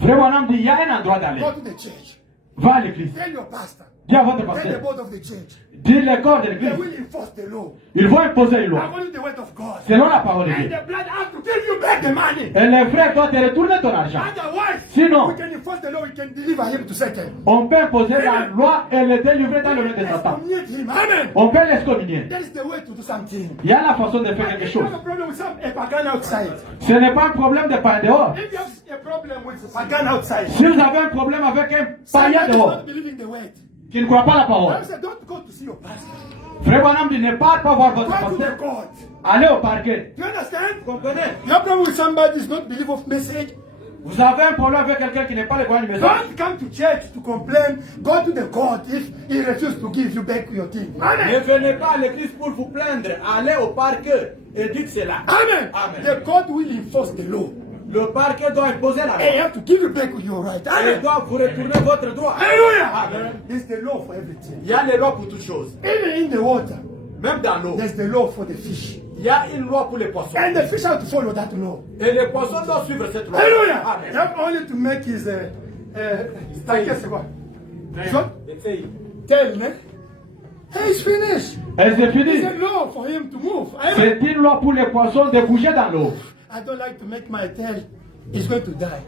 Frère Branham dit, il y a un endroit d'aller. Go to the church. Va à l'église. Tell your pastor. Dis à votre Tell the pasteur. board of the church. Dis les corps de They l'église. will enforce the law. Ils vont imposer une loi. According to the word of God. Selon la parole de And Dieu. the blood has to give you back the money. Et les frères doivent te retourner ton argent. Otherwise, Sinon, we can enforce the law, we can deliver him to Satan. on peut imposer la loi et le délivrer dans le main de Satan. Excommunicate him. Amen. On peut l'excommunier. That is the way to do something. Il y a la façon de faire quelque If you chose. have a problem with a pagan outside, Ce n'est pas un problème de païen dehors. if you have a problem with a pagan outside, Si vous avez un problème avec un païen somebody is dehors not believing the word. qui ne croit pas la parole, I said, don't go to see your pastor. Frère Branham dit ne pas voir votre Go to the pasteur. court. Allez au parquet. Do you understand? Vous comprenez? You have problem with somebody who is not believe of message. Vous avez un problème avec quelqu'un qui n'est pas le croyant du message. Don't come to church to complain. Go to the court if he refuses to give you back your thing. Ne Amen. venez pas à l'église pour vous plaindre. Allez au parquet et dites cela. Amen. Amen. The court will enforce the law. Le parquet doit imposer la And loi. you have to give you back your right. Il Amen. doit vous retourner votre droit. Hallelujah. Amen. There's the law for everything. Il y a les lois pour toutes choses. Even in the water, Même dans l'eau. there's the law for the fish. Il y a une loi pour les poissons. And the fish have to follow that law. Et les poissons doivent suivre cette loi. Hallelujah. You Amen. have only to make his c'est quoi? Essaye. Tell me. Hey, it's finished. Et c'est It's fini. a law for him to move. Amen. C'est une loi pour les poissons de bouger dans l'eau. I don't like to make my tail. He's going to die.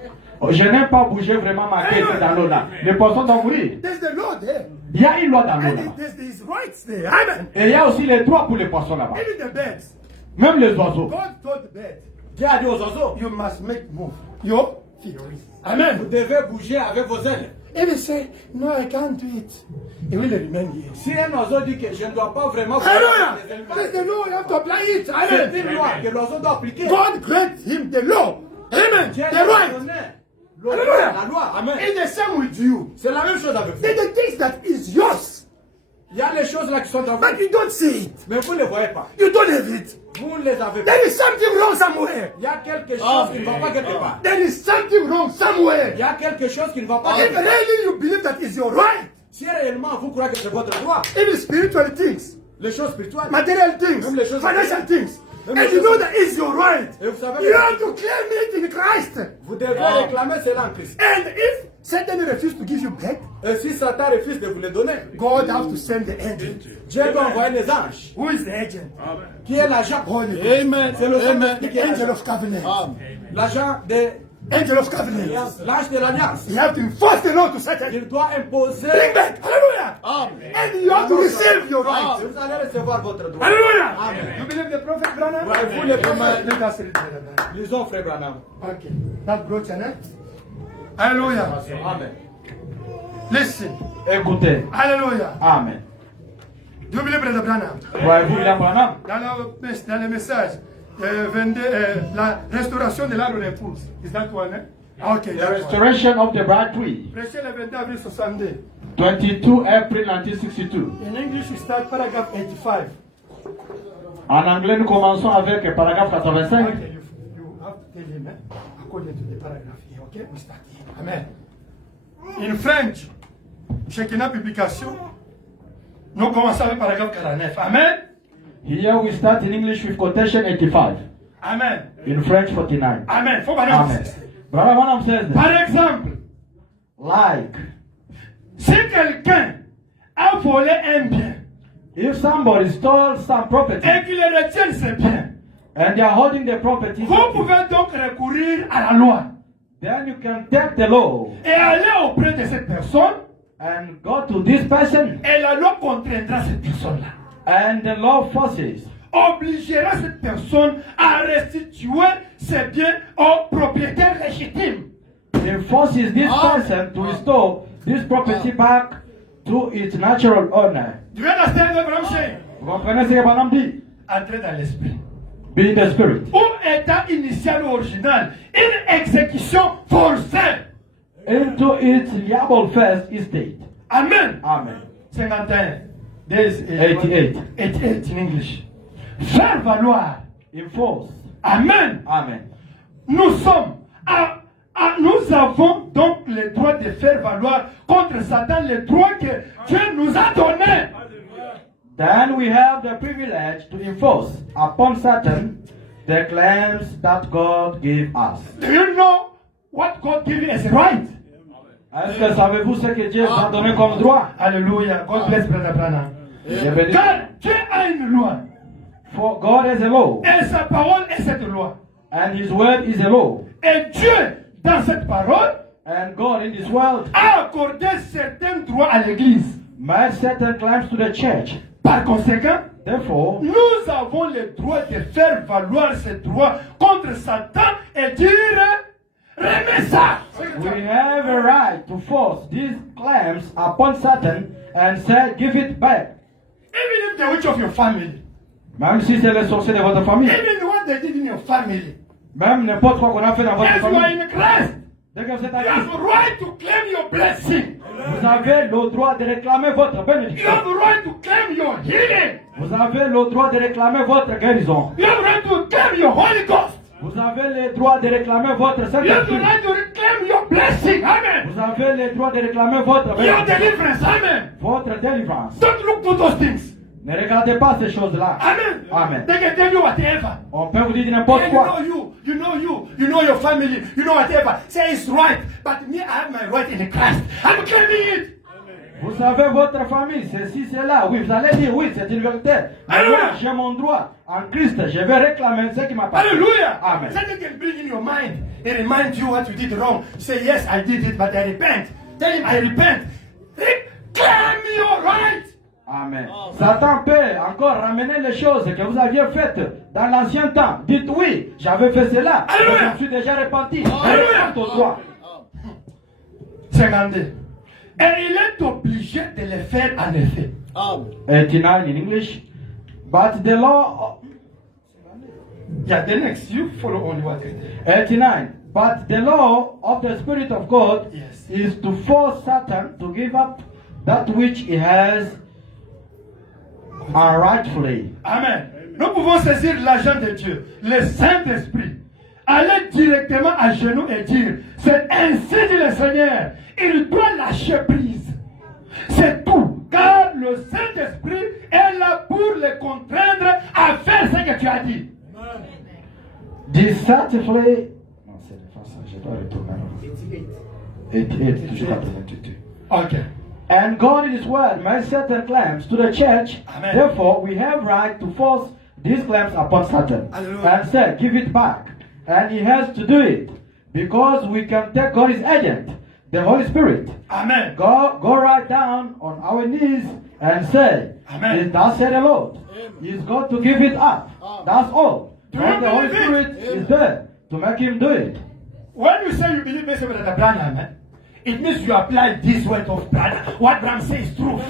Je n'aime pas bouger vraiment ma tête dans l'eau là. Les poissons doivent mourir. There's the law there. Il y a une loi dans l'eau And là. there's these rights there. Amen. Et il y a aussi les droits pour les poissons là-bas. Even the birds. Même les oiseaux. God told the bird, Dieu a dit aux oiseaux, you must make move your feet. vous Amen. devez bouger avec vos ailes. If he say, no, I can't do it, he will remain here. Si un oiseau dit que je ne dois pas vraiment Hallelujah. les ailes, There's the law. You have to apply it. c'est Amen. une loi que l'oiseau doit appliquer. God grant him the law. Amen. Dieu The lui a right. donné Hallelujah. la loi. Amen. It's the same with you. C'est la même chose avec vous. There's the things that is yours, Il y a les choses là qui sont dans vous, but you don't see it. mais vous ne les voyez pas. You don't have it. Vous ne les avez pas. There is something wrong somewhere. Il y a quelque chose qui ne va pas quelque part. There is something wrong Il somewhere. y a quelque chose qui ne va pas If quelque part. really you believe that is your right, Si réellement vous croyez que c'est votre droit, even spiritual things, les choses spirituelles, material things, Même les choses financial things, Même and les you know choses- that is your right, et vous savez, you have to claim it in Christ. vous devez réclamer cela en Christ. And if Satan refuses to give you back, Et si Satan refuse de vous le donner, God has to send the agent. Dieu doit envoyer les anges. Who is the agent? Qui est l'agent? Holy Ghost. Amen. C'est le Saint-Esprit The qui est angel l'agent. of covenant. L'agent de Angel of covenant. l'ange de l'alliance. You have to enforce the law to Satan. Il doit imposer. Bring back. Hallelujah. And you have to receive your right. Et vous allez recevoir votre droit. Hallelujah. Amen. You believe the prophet Branham? Ouais, vous les prophètes. Let us read Brother Branham. Lisons frère Branham. Okay. That broken, eh? Hallelujah. Amen. Listen. Écoutez. Hallelujah. Amen. Do you believe Brother Branham? Croyez-vous William Branham? Dans le message, la restauration de l'arbre d'épouse. Is that one, eh? Okay. The that one. restoration of the bride tree. Prêché le 22 avril 62. 22 April 1962. In English, we start paragraph 85. En anglais, nous commençons avec le paragraphe 85. Okay, you have to tell him, eh? According to the paragraph here, okay? We start here. Amen. In French, Shekinah Publication, nous commençons avec paragraphe 49. Amen. Here we start in English with quotation 85. Amen. In French 49. Amen. Faut pas Amen. Brother Branham says, Par exemple, like, si quelqu'un a volé un bien if somebody stole some property et qu'il retienne ses biens, and they are holding the property, vous pouvez donc recourir à la loi then you can take the law et aller auprès de cette personne and go to this person, et la loi contraindra cette personne-là. and the law forces, Obligera cette personne à restituer ses biens au propriétaire légitime. it forces this person to restore this property back to its natural owner. Do you understand what I'm saying? Vous comprenez ce que Branham dit? Entrer dans l'esprit. Be the spirit. Ou état initial ou original, une exécution forcée. Into its liable first estate. Amen. Amen. 51. There's 88. 88 in English. Faire valoir. Enforce. Amen. Amen. Nous avons donc le droit de faire valoir contre Satan le droit que Dieu nous a donné. Then we have the privilege to enforce upon Satan the claims that God gave us. Do you know what God gave you as a right? Est-ce que savez-vous ce que Dieu vous a donné comme droit? Alléluia. God bless Brother Branham. Car Dieu a une loi. For God is a law, Et sa parole est cette loi. and His word is a law. Et Dieu, dans cette parole, And God in this world a accordé certains droits à l'Église. made certain claims to the church. Par conséquent, Therefore, nous avons le droit de faire valoir ces droits contre Satan et dire remets ça. we have a right to force these claims upon Satan and say, give it back. Even if the witch of your family, Même si c'est le sorcier de votre famille, even what they did in your family, même n'importe quoi qu'on a fait dans votre as you are famille, in Christ, dès que vous êtes you à have Christ, the right to claim your blessing. vous avez le droit de réclamer votre You bénédiction. have the right to claim your healing. Vous avez le droit de réclamer votre guérison. You have the right to claim your Holy Ghost. Vous avez le droit de réclamer votre You have the Saint-Esprit. right to claim your blessing. Amen. Vous avez le droit de réclamer votre Your bénédiction, deliverance. Amen. votre délivrance. Don't look to those things. Ne regardez pas ces choses-là. Amen. Amen. They can tell you whatever. On peut vous dire n'importe You quoi. know you know your family, you know whatever. Say it's right, but me, I have my right in Christ. I'm claiming it. Vous savez votre famille, ceci, cela. Oui, vous allez dire oui, c'est une vérité. Mais Alléluia. moi, j'ai mon droit en Christ. Je vais réclamer ce qui m'appartient. Hallelujah. Amen. Satan can bring in your mind and remind you what you did wrong. Say, yes, I did it, but I repent. Tell him, I repent. Claim your right. Amen. Satan peut encore ramener les choses que vous aviez faites dans l'ancien temps. Dites oui, j'avais fait cela. Alléluia. Je me suis déjà repenti. Alléluia. Réponds au droit. 52. Et il est obligé de le faire en effet. 89 in English. But the law, Yeah, the next, you follow only what it is. 89. But the law of the Spirit of God Yes. is to force Satan to give up that which he has unrightfully. Amen. Nous pouvons saisir l'agent de Dieu, le Saint-Esprit, aller directement à genoux et dire, c'est ainsi dit le Seigneur, il doit lâcher prise. C'est tout, car le Saint-Esprit est là pour le contraindre à faire ce que tu as dit. Deceptively. Non, c'est le français, je dois retourner. 88, toujours 88. Ok. And God in His Word made certain claims to the church. Amen. Therefore, we have right to force these claims upon Satan Hallelujah. and say, give it back. And He has to do it because we can take God's agent, the Holy Spirit. Amen. Go right down on our knees and say, Amen. thus said the Lord. He's got to give it up. That's all. Do But you the Holy believe it? Spirit is there to make Him do it. When you say you believe Mr. Brother Branham, it means you apply this word of Branham. What Branham says is truth.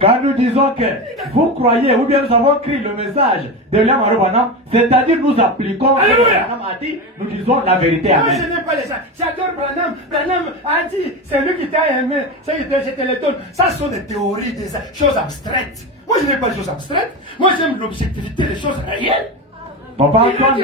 Quand nous disons que vous croyez, ou bien nous avons écrit le message de William Branham, c'est-à-dire nous appliquons ce que Alléluia. Branham a dit, nous disons la vérité. Moi, Amen. je n'aime pas les gens. J'adore Branham. Branham a dit, c'est lui qui t'a aimé. C'est lui qui je te le donne. Ça sont des théories, des choses abstraites. Moi, je n'aime pas les choses abstraites. Moi, j'aime l'objectivité, les choses réelles. Papa Antoine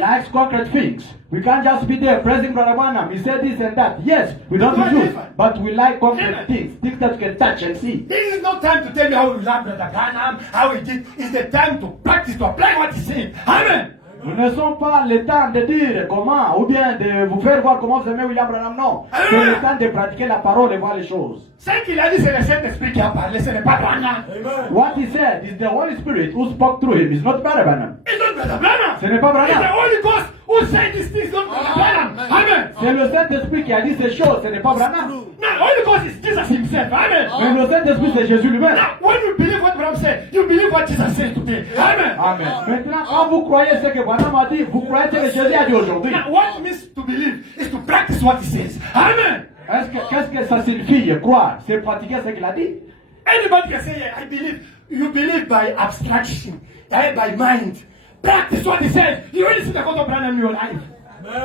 likes concrete things. We can't just be there praising Brother Branham. He said this and that. Yes, we don't do Jews, but we like concrete things. Things that you can touch and see. This is not time to tell you how you love Brother Branham, how he did. It's the time to practice, to apply what he said. Amen. Nous ne sommes pas le temps de dire comment, ou bien de vous faire voir comment vous aimez William Branham, non. C'est le temps de pratiquer la parole et voir les choses. Ce qu'il a dit, c'est le Saint-Esprit qui a parlé, ce n'est pas Branham. What he said is the Holy Spirit who spoke through him. It's not Brother Branham. It's not Brother Branham. Ce n'est pas It's the Branham. Holy Ghost who said these things, not Brother Branham. Amen. C'est le Saint-Esprit qui a dit ces choses, ce n'est pas Branham. Now, Holy Ghost is Jesus himself. Amen. Mais le Saint-Esprit, c'est Jésus lui-même. Now, when you believe what Branham said, you believe what Jesus said today. Amen. Amen. Maintenant, quand vous croyez ce que Branham a dit, vous croyez ce que Jésus a dit aujourd'hui. Now, what it means to believe is to practice what he says. Amen. Qu'est-ce que ça signifie, croire? C'est pratiquer ce qu'il a dit. Anybody can say, I believe. You believe by abstraction, by mind. Practice what he said. You really see the God of Branham in your life.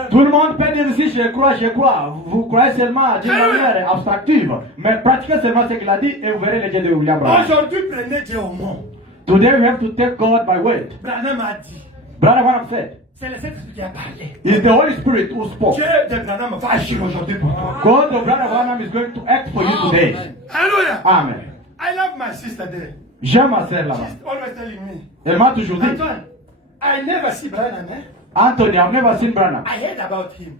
Tout le monde peut dire ici, je crois, je crois. Vous croyez seulement d'une manière abstractive. Mais pratiquez seulement ce qu'il a dit et vous verrez les dieux de William Branham. Aujourd'hui, prenez Dieu au mot. Today we have to take God by word. Branham a dit. Branham said, C'est le Saint-Esprit qui a parlé. it's the Holy Spirit who spoke. Dieu de Branham va agir aujourd'hui pour toi. God of Branham is going to act for you today. Hallelujah. Amen. I love my sister there. J'aime ma sœur là-bas. She's always telling me. Elle m'a toujours dit, Antoine, I never see Branham. Anthony, I've never seen Branham. I heard about him.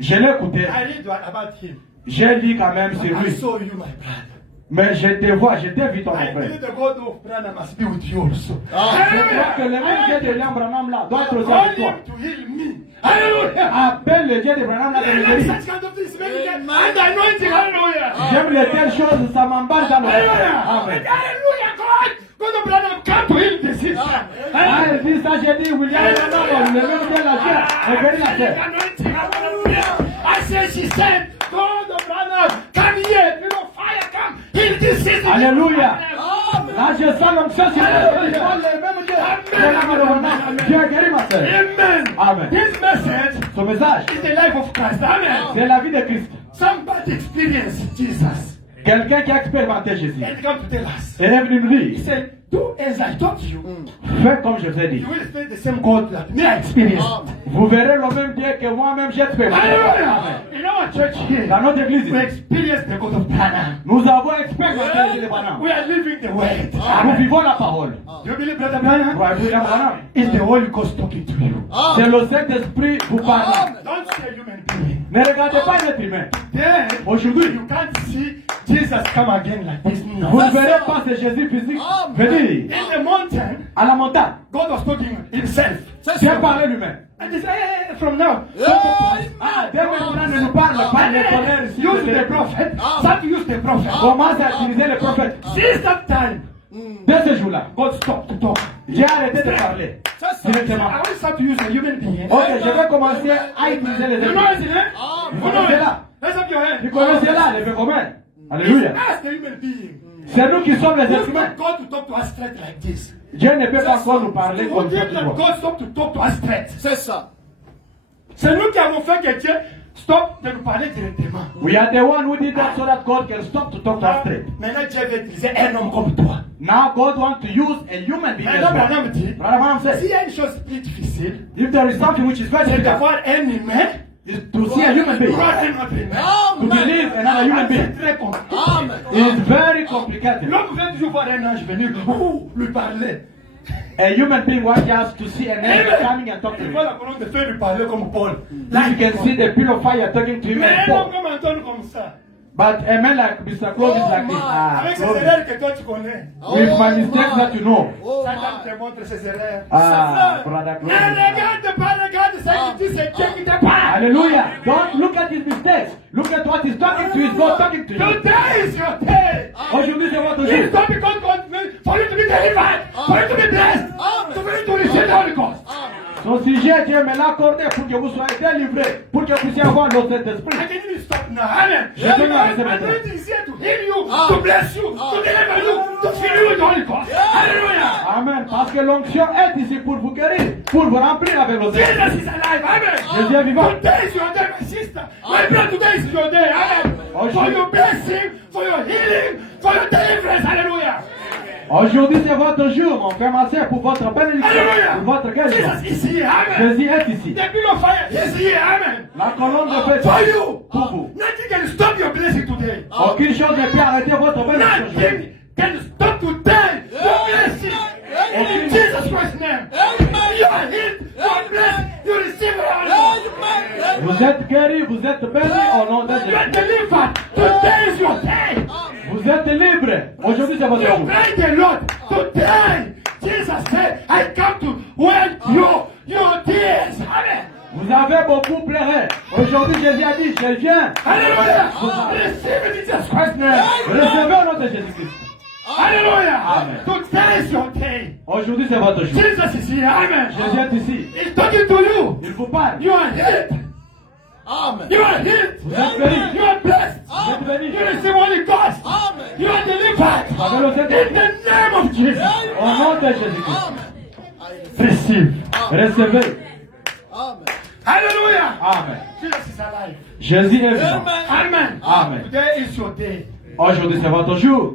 Je l'ai écouté. I read about him. J'ai lu quand même sur I lui. saw you, my brother. Mais je te vois, je t'ai vu ton I frère. believe the God of Branham must be with you also. Je crois que le même Dieu de William Branham là doit être aussi Call avec toi. him to heal me. Hallelujah. Appelle le Dieu de Branham là de me guérir. Such kind of things, and anointing. Hallelujah. J'aime les telles choses, ça m'emballe dans le cœur. Amen. Hallelujah, God. God of Branham come to heal the sister. Ah, elle dit ça, j'ai dit, William Branham, le même Dieu la sœur, et guérit la sœur. Anointing. Hallelujah. I said, she said, God of Branham, come here. You know, fire come. Heal this sister. Alléluia. Là, je sens l'onction sur le même Dieu. Dieu a guéri ma sœur. Amen. Amen. This message Son message, is the life of Christ. Amen. c'est la vie de Christ. Somebody experienced Jesus. Quelqu'un qui a expérimenté Jésus. And come to tell us. Il est venu nous He dire, said, do as I taught you. fais comme je vous ai dit. You will experience the same God that me I experienced. Vous verrez le même Dieu que moi-même j'ai expérimenté. Hallelujah. In our church here, Dans notre église, we experience the God of Branham. nous avons expérimenté le Dieu de Branham. We are living the word. Nous vivons la parole. Do you believe Brother Branham? William Branham. It's the Holy Ghost talking to you. C'est le Saint-Esprit vous parle. Don't see a human being. Ne regardez pas un être humain. Then Aujourd'hui, you can't see Jesus come again like this. No. vous ne verrez pas ce Jésus physique venir In the mountain, à la montagne. God was talking himself. Dieu parlait lui-même. And he said, hey, from now, Ah, Dieu maintenant ne nous parle pas de colère ici. use the prophet. Start to use the prophet. Commence à utiliser le prophète. Since that time, Dès ce jour-là, God stopped to talk. j'ai arrêté de parler. Directement. I will start to use a human being. Ok, je vais commencer à utiliser les You know esprits. it, eh? Vous You know connaissez it. là. Raise up your hand. Vous connaissez là, les communs. Alléluia. Ask the human being. C'est nous qui sommes les Who êtres humains. want God to talk to us straight like this? Dieu ne peut pas encore nous parler We comme ça want toujours. God stop to talk to us straight. C'est ça. C'est nous qui avons fait que Dieu stop de nous parler directement. We are the one who did that so that God can stop to talk to us straight. Maintenant, Dieu veut utiliser un homme comme toi. Now God wants to use a human being as Maintenant, well. Branham dit, Brother Branham says, s'il y a une chose plus difficile, if there is something which is very c'est difficult, d'avoir un humain, is to see a human being, voir un autre humain. to believe another human being, C'est très compliqué. Amen. is very complicated. L'homme veut toujours voir un ange venir lui parler. A human being wants just to see an angel coming and talking Il to voit him. la colonne de feu lui parler comme Paul. Now you can see the pillar of fire talking to him Mais and un homme Paul. comme Antoine comme ça, But a man like Mr. Claude is like this. Ah, avec ses Claude. erreurs que toi tu connais, With my mistakes that you know. Oh, Satan my. te montre ses erreurs. Ah, brother Ne Claude. regarde pas, regarde ce qu'il dit, c'est Dieu qui te parle. Hallelujah. Don't look at his mistakes. Look at what he's talking to. He's God talking to you. Today is your day. Aujourd'hui, c'est votre It's jour. not because God made for you to be delivered, for you to be blessed, for you to receive the Holy Ghost. Son sujet, Dieu me l'a accordé pour que vous soyez délivrés, pour que vous puissiez avoir le Saint-Esprit. I can even stop now. Amen. Je peux m'arrêter I'm maintenant. not easier to heal you, to bless you, to deliver you, to fill you with the Holy Ghost. Hallelujah. Amen. Parce que l'onction est ici pour vous guérir, pour vous remplir avec le Saint-Esprit. Jesus is alive. Amen. Jésus est vivant. Today is your day, my sister. My brother, today is your day. Amen. For your blessing, for your healing, for your deliverance. Hallelujah. Aujourd'hui, c'est votre jour, mon frère, ma soeur, pour votre bénédiction, Hallelujah. pour votre guérison. Jesus is here. Amen. Jésus est ici. The bill of fire is here. Amen. La colonne de feu For you. pour vous. Nothing can stop your blessing today. Aucune chose ne peut arrêter votre bénédiction aujourd'hui. Nothing can stop today your blessing. In Jesus Christ's name. You are healed. You are blessed. You receive the Holy Ghost. Vous êtes guéris, vous êtes bénis au nom de You are Jésus. delivered. Today is your day. Vous êtes libres. Aujourd'hui, c'est votre You jour. pray the Lord. Today, Jesus said, I come to wipe your tears. Amen. Vous avez beaucoup pleuré. Aujourd'hui, Jésus a dit, je viens. Hallelujah. Receive in Jesus Christ's name. Recevez au nom de Jésus-Christ. Hallelujah. Amen. Today is your day. Aujourd'hui, c'est votre jour. Jesus is here. Amen. Jésus est ici. He's talking to you. Il vous parle. You are healed. You are blessed. You receive the Holy Ghost. Hallelujah. Amen. Today is your day. Aujourd'hui, c'est votre jour. Amen. You are healed. Vous êtes bénis. You are blessed. Vous êtes bénis. You receive Holy Ghost. Amen. You are delivered. Avec le In Saint-Esprit. the name of Jesus. Au nom de Jésus-Christ. Amen. I receive. Receive. Recevez. Amen. Hallelujah. Amen. Jesus is alive. Jésus est vivant. Amen. Amen. Amen. Today is your day. Aujourd'hui, c'est votre jour.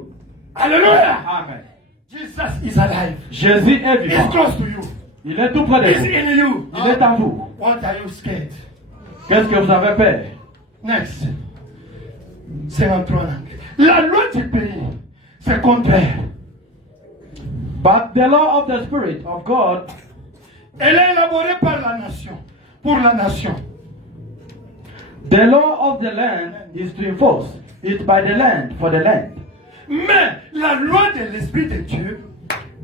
Hallelujah. Amen. Jesus is alive. Jésus est He's vivant. close to you. Il est tout près de He's vous. in you. Il est en vous. What are you scared? Qu'est-ce que vous avez peur? Next. 53 langues. La loi du pays, c'est contraire. But the law of the Spirit of God, Elle est élaborée par la nation, pour la nation. the law of the land is to enforce it by the land for the land. Mais la loi de l'Esprit de Dieu.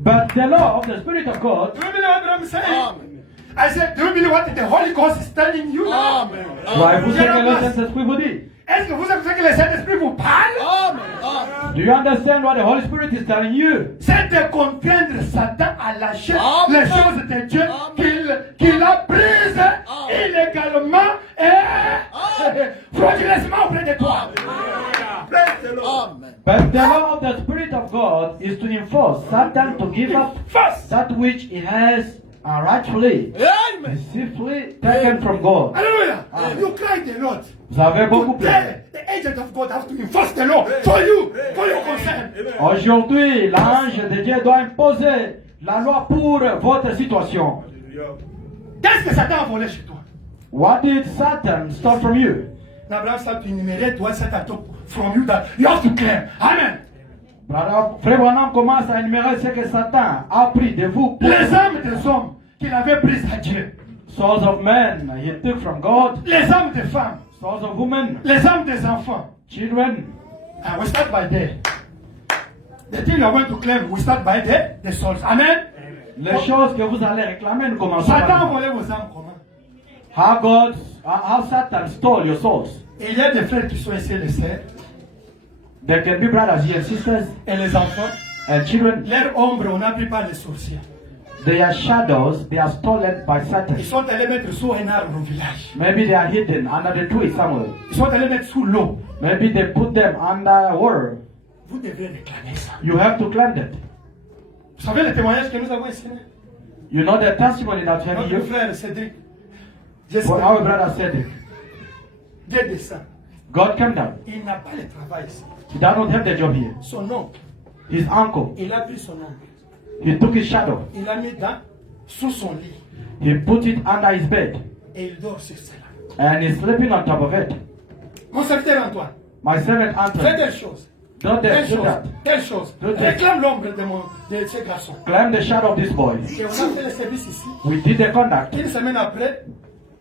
But the law of the Spirit of God, Do you believe what I'm saying? Amen. I said, do you believe what the Holy Ghost is telling you now? Amen. voyez-vous ce que le Saint-Esprit vous dit? Est-ce que vous savez que le Saint-Esprit vous parle? Amen. Amen. Do you understand what the Holy Spirit is telling you? C'est de contraindre Satan à lâcher Amen. les choses de Dieu Amen. qu'il a prises illégalement et frauduleusement auprès de toi. Praise the Lord. Amen. But the law of the Spirit of God is to enforce Satan to give up First. that which he has rightfully, Amen. deceitfully taken from God. Hallelujah. Amen. You cried a lot. Vous avez beaucoup pleuré. Today, the agent of God has to enforce the law for you, for your concern. Aujourd'hui, l'ange de Dieu doit imposer la loi pour votre situation. Qu'est-ce que Satan a volé chez toi? What did Satan steal from you? N'Abraham start to enumerate what Satan took from you that you have to claim. Amen. Brother, Frère Branham commence à énumérer ce que Satan a pris de vous. Pour Les âmes des hommes qu'il avait prises à Dieu. souls of men he took from God, Les âmes des femmes. souls of women, Les âmes des enfants. children. And we start by there. The thing you are going to claim, we start by there, the souls. Amen. Les choses que vous allez réclamer, nous commençons Satan a par volé vos âmes comment? how Satan stole your souls. Et il y a des frères qui sont ici, les sœurs, There can be brothers here and sisters et les enfants. and children. Leur ombre, on a pris par les sorciers. Their shadows, they are stolen by Satan. Ils sont allés mettre sous un arbre au village. Maybe they are hidden under the tree somewhere. Ils sont allés mettre sous l'eau. Maybe they put them under water. Vous devez réclamer ça. You have to claim that. Vous savez le témoignage que nous avons ici? You know the testimony that we have Notre here? frère Cédric. For our brother Cedric. Dieu descend. God came down. Il n'a pas le travail ici. He does not have the job here. Son oncle, His uncle, il a pris son oncle. he took his shadow. Il l'a mis sous son lit. He put it under his bed. Et il dort sur cela. And he's sleeping on top of it. Mon serviteur Antoine, My servant fais Anthony, telle chose. do Telle that, do chose. that. Telle chose. Do that. Réclame l'ombre de ce garçon. Claim the shadow of this boy. Et on a fait le service ici. We did the conduct. Une semaine après,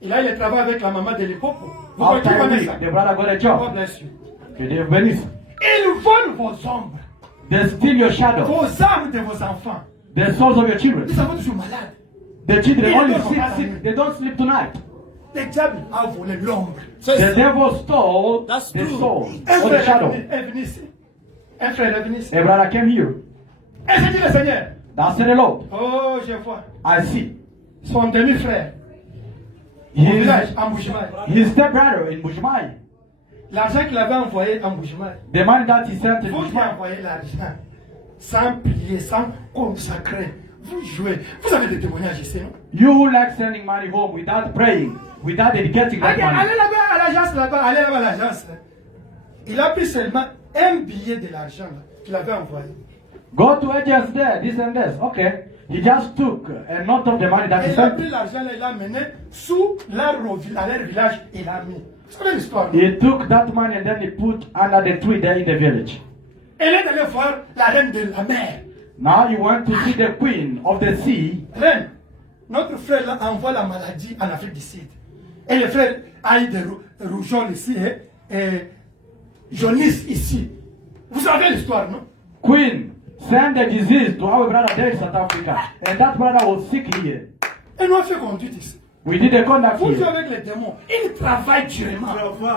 il a eu le travail avec la maman de l'Hippopo. Vous voyez qui After a connaît week, ça? the brother got a God job. bless you. Que Dieu bénisse. Ils volent vos ombres. They steal your shadow. Vos âmes de vos enfants. The souls of your children. Nous sommes toujours malades. The children Ils only dorment sleep pas la sick. nuit. They don't sleep tonight. Le diable a volé l'ombre. C'est The ça. devil stole That's the true. soul Un or the frère shadow. est venu ici. Un frère est venu ici. A brother came here. Et c'est dit le Seigneur. That said the Lord. Oh, je vois. I see. Son demi-frère. Au His, village, en Bouchemaille. his stepbrother in Bushmai. L'argent qu'il avait envoyé en Bouchemaille. The money that he sent in Vous qui Bushmai. envoyez l'argent, sans prier, sans consacrer, vous jouez. Vous avez des témoignages ici, non? You who like sending money home without praying, without dedicating that Allez, money. allez là-bas à l'agence, là-bas, allez là-bas à l'agence. Là. Il a pris seulement un billet de l'argent là, qu'il avait envoyé. Go to agents there, this and this. Okay. He just took a note of the money that Et he il a sent. pris l'argent là, il l'a mené sous l'arbre à leur village, il l'a mis. Vous savez l'histoire, non? He took that money and then he put under the tree there in the village. Elle est allée voir la reine de la mer. Now you want to see the queen of the sea. Reine, notre frère là envoie la maladie en Afrique du Sud. Et le frère a eu des rougeoles ici et jaunisse ici. Vous savez l'histoire, non? Queen sent the disease to our brother there in South Africa. And that brother was sick here. Et nous avons fait conduite ici. We did a conduct Vous jouez here. avec les démons. Ils travaillent durement.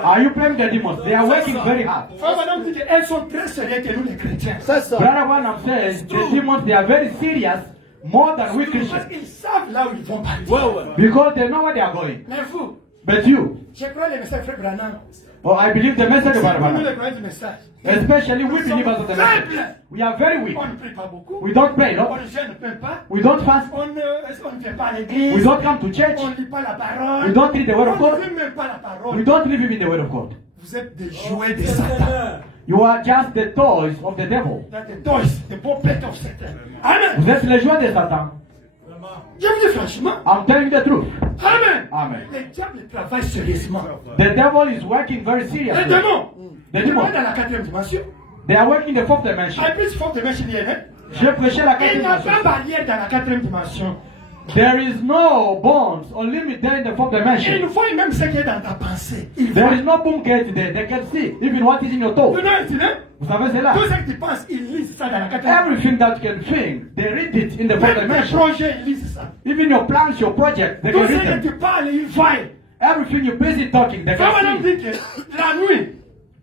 Are you playing the demons? They are working very hard. Frère, madame dit qu'elles sont très sérieuses que nous les chrétiens. C'est ça. Brother Branham says the demons, they are very serious, more than we Parce Christians. qu'ils savent là où ils vont partir. Ouais, ouais. Because they know where they are going. Mais vous, But you, Je crois les messages frère Branham. oh, I believe the message of Nous Barabara. les croyons du message. Especially we believers of the message. Faibles. We are very weak. On ne prie pas beaucoup. We don't pray, On no? ne jeûne pas. We don't fast. On ne vient pas à We l'église. don't come to church. On ne lit pas la parole. We don't read the word of On ne God. lit même pas la parole. We don't live in the word of God. Vous êtes des jouets de Satan. You are just the toys of the devil. Vous êtes des toys, des puppets of Satan. Amen. Vous êtes les jouets de Satan. Je vous dis franchement. I'm telling you the truth. Amen. Amen. Le diable travaille sérieusement. The devil is working very Les seriously. démons. The Ils vont demons. dans la quatrième dimension. They are working in the fourth dimension. En plus, fourth dimension, il y a J'ai prêché la il quatrième n'y a dimension. pas barrière dans la quatrième dimension. There is no bonds or limit there in the fourth Et ils dimension. nous font même ce qui est dans ta pensée. Ils There voient. is no boom gate there. They can see even what is in your toe. Tu sais, Vous savez cela? tout ce que tu penses, ils lisent ça dans la quatrième dimension. Everything that you can think, they read it in the fourth Même tes dimension. projets, ils lisent ça. Even your plans, your project, they Tout can ce read que them. tu parles, ils voient. Everything you're busy talking, they Ça va can nous see. dire que la nuit,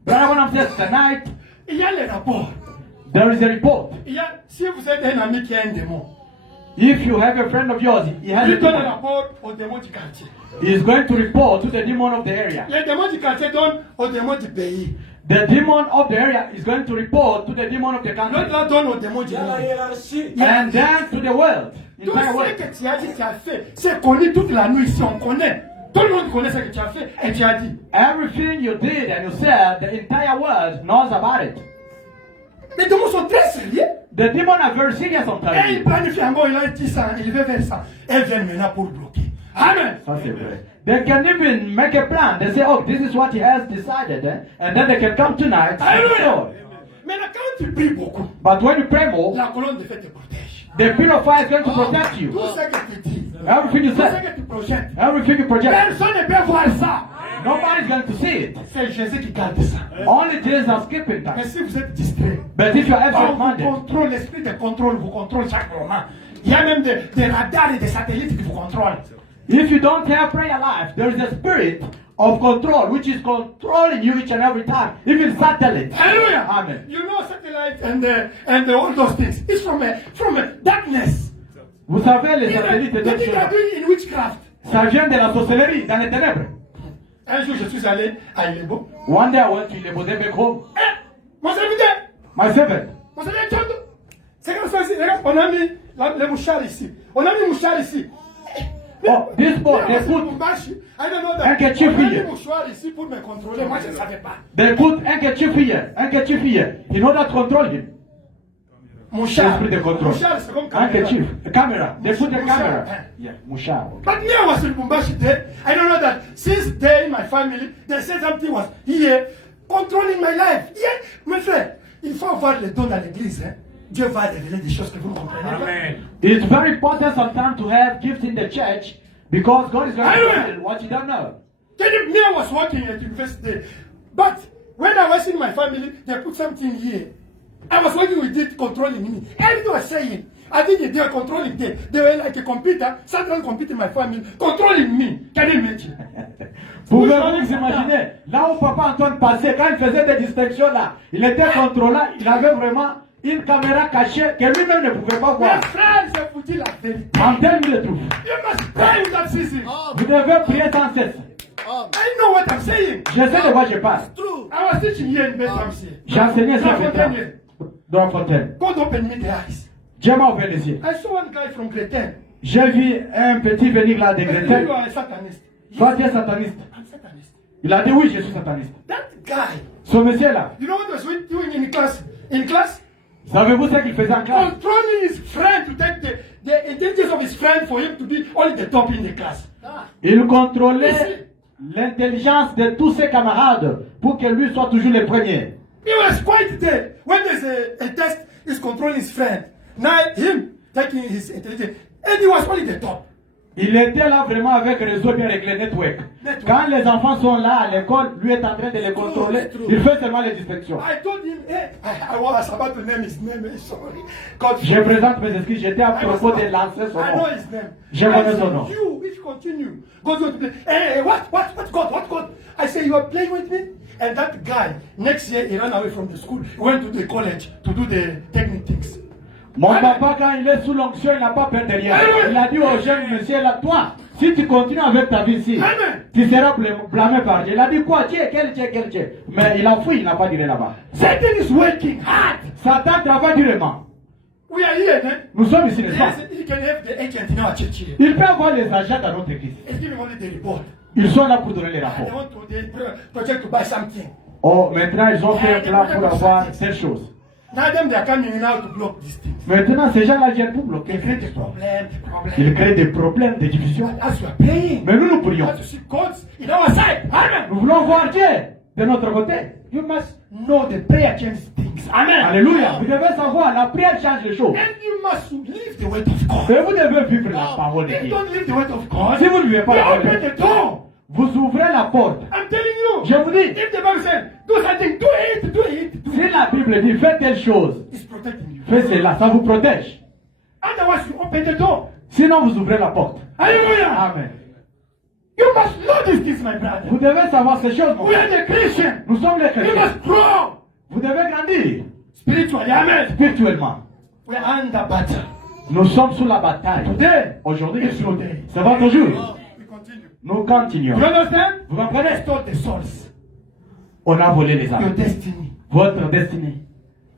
Brother, when I'm saying tonight, il y a les rapports. there is a report. Il y a, si vous êtes un ami qui a un démon, If you have a friend of yours, he has a il donne un demon. rapport au démon du quartier. He is going to report to the demon of the area. Les démons du quartier donnent au démon du pays. The demon of the area is going to report to the demon of the L'autre country. là donne au démon du monde. And then to the world. Tout Entire ce world. que tu as dit, tu as fait. C'est connu toute la nuit ici, on connaît. Tout le monde connaît ce que tu as fait et tu as dit. Everything you did and you said, the entire world knows about it. Les démons sont très sérieux. The demon are very serious Et sometimes. ils planifient un bon, il a dit ça, il veut faire ça. Elles viennent maintenant pour bloquer. Amen. Ça, c'est vrai. They can even make a plan. They say, oh, this is what he has decided. And then they can come tonight. and Alléluia. restore. Maintenant, quand tu pries beaucoup, But when you pray more, la colonne de feu te protège. the pillar of fire is going to protect you. Tout ce que tu dis, Everything you tout ce say, que tu projettes, everything you project, personne ne peut voir ça. nobody's going to see it. C'est Jésus qui garde ça. Only Jesus keeping Mais that. si vous êtes distrait, But if you're on absent-minded, vous contrôle, l'esprit de contrôle vous contrôle chaque moment. Il y a même des radars et des satellites qui vous contrôlent. if you don't have prayer life, there is a spirit of control which is controlling you each and every time, even satellite. Hallelujah. Amen. You know satellite and all those things. It's from a darkness. Vous savez, les satellites et They d'autres think they are choses, doing in witchcraft. ça vient de la sorcellerie dans les ténèbres. Un jour, je suis allé à Ilebo. One day I went to Lebode back home. Mon serviteur, My servant, mon serviteur, c'est comme ça ici. Regarde, on a mis les mouchards ici. On a mis les mouchards ici. oh, this boy, they put, I don't know that. Handkerchief On a mis here. les mouchoirs ici pour me contrôler. Moi, je ne savais pas. they put handkerchief here, in order to control him. Mouchard. Esprit de contrôle. Mouchard, c'est comme caméra. Handkerchief, a camera. They put the Mouchard. camera. Yeah, Mushar. But me, I was in Lubumbashi there. I don't know that since day in my family, they said something was here controlling my life. Yeah, mes frères, il faut avoir le don dans l'église. Hein. Dieu va révéler des choses que vous ne comprenez pas. It's very important sometimes to have gifts in the church because God is going to Amen. reveal what you don't know. Tell you, me, I was working at university. But when I was in my family, they put something here. I was working with it controlling me. Everything was saying, I think they were controlling it. They were like a computer, central computer in my family, controlling me. Can you imagine? Pouvez-vous vous imaginer, là où Papa Antoine passait, quand il faisait des distinctions là, il était contrôlant, il avait vraiment une caméra cachée que lui-même ne pouvait pas voir. Mes frères, je vous dis la vérité. I'm telling you the truth. You must pray in that season. Vous devez prier sans cesse. I know what I'm saying. Je sais de quoi je parle. True. I was teaching here in Bethlehem. J'ai enseigné ça Dans maintenant. Fontaine. Dans la fontaine. God opened me the eyes. Dieu m'a ouvert les yeux. I saw one guy from Greten. J'ai vu un petit venir là de You Greten. are a satanist. Toi, tu es sataniste. I'm satanist. Il a dit oui, je suis sataniste. That guy, Ce monsieur là, you know what was he doing in class? In class? savez-vous ce qu'il faisait en classe? Controlling his friend to take the intelligence of his friend for him to be only the top in the class. Il contrôlait l'intelligence de tous ses camarades pour que lui soit toujours le premier. He was quite there. When there's a test, he's controlling his friend. Now him taking his intelligence. And he was only the top. Il était là vraiment avec réseau bien réglé, network. Quand les enfants sont là à l'école, lui est en train de les contrôler. Il fait seulement les distinctions. I told him, hey, I was about to name his name. Sorry. God Je présente mes excuses, j'étais à propos de lancer son I know nom. his name. Je I connais said, son nom. You, if you continue, God's going to play. Hey, what God, what God? I say, you are playing with me? And that guy, next year, he ran away from the school. He went to the college to do the technical things. Mon papa, quand il est sous l'onction, il n'a pas peur de rien. Il a dit au jeune monsieur là, toi, Si tu continues avec ta vie ici, Amen. tu seras blâmé par Dieu. Il a dit quoi? Dieu, quel Dieu? Mais il a fui, il n'a pas duré là-bas. Satan is working hard. Satan travaille durement. We are here, man. Nous sommes ici, n'est-ce pas? Yes, he can have the agent in our church here. Il peut avoir les agents dans notre église. He's giving only the report. Ils sont là pour donner les They rapports. want to they project to buy something. Oh, maintenant ils ont fait un plan pour avoir telle chose. Now them they are coming now to block these things. Maintenant, ces gens-là viennent pour bloquer. They create des problèmes. Ils créent des problèmes, des divisions. But as we are praying, Mais nous, nous prions. we have to see God's in our side. Amen. Nous voulons voir Dieu de notre côté. You must know the prayer changes things. Amen. Alléluia. Vous devez savoir, la prière change les choses. And you must live the word of God. Et vous devez vivre la parole de If you Dieu. don't live the word of God, Si vous ne vivez pas you la parole de open Dieu, the door. vous ouvrez la porte. I'm telling you. Je vous dis, If the Bible says, do something, do it, do it, do si it. la Bible dit faites telle chose, It's protecting you. faites cela, ça vous protège. Otherwise, you open the door. Sinon, vous ouvrez la porte. Hallelujah. Amen. You must know these things, my brother. Vous devez savoir ces choses, mon We are frère. the Christians. Nous sommes les You chrétiens. must grow Vous devez grandir spiritually. Amen. spirituellement. We are under battle. Nous sommes sous la bataille. Today, Aujourd'hui, it's your day. c'est votre jour. We continue. Nous continuons. You understand? Vous comprenez? Restore the souls. On a volé les Your âmes. destiny. Votre destinée.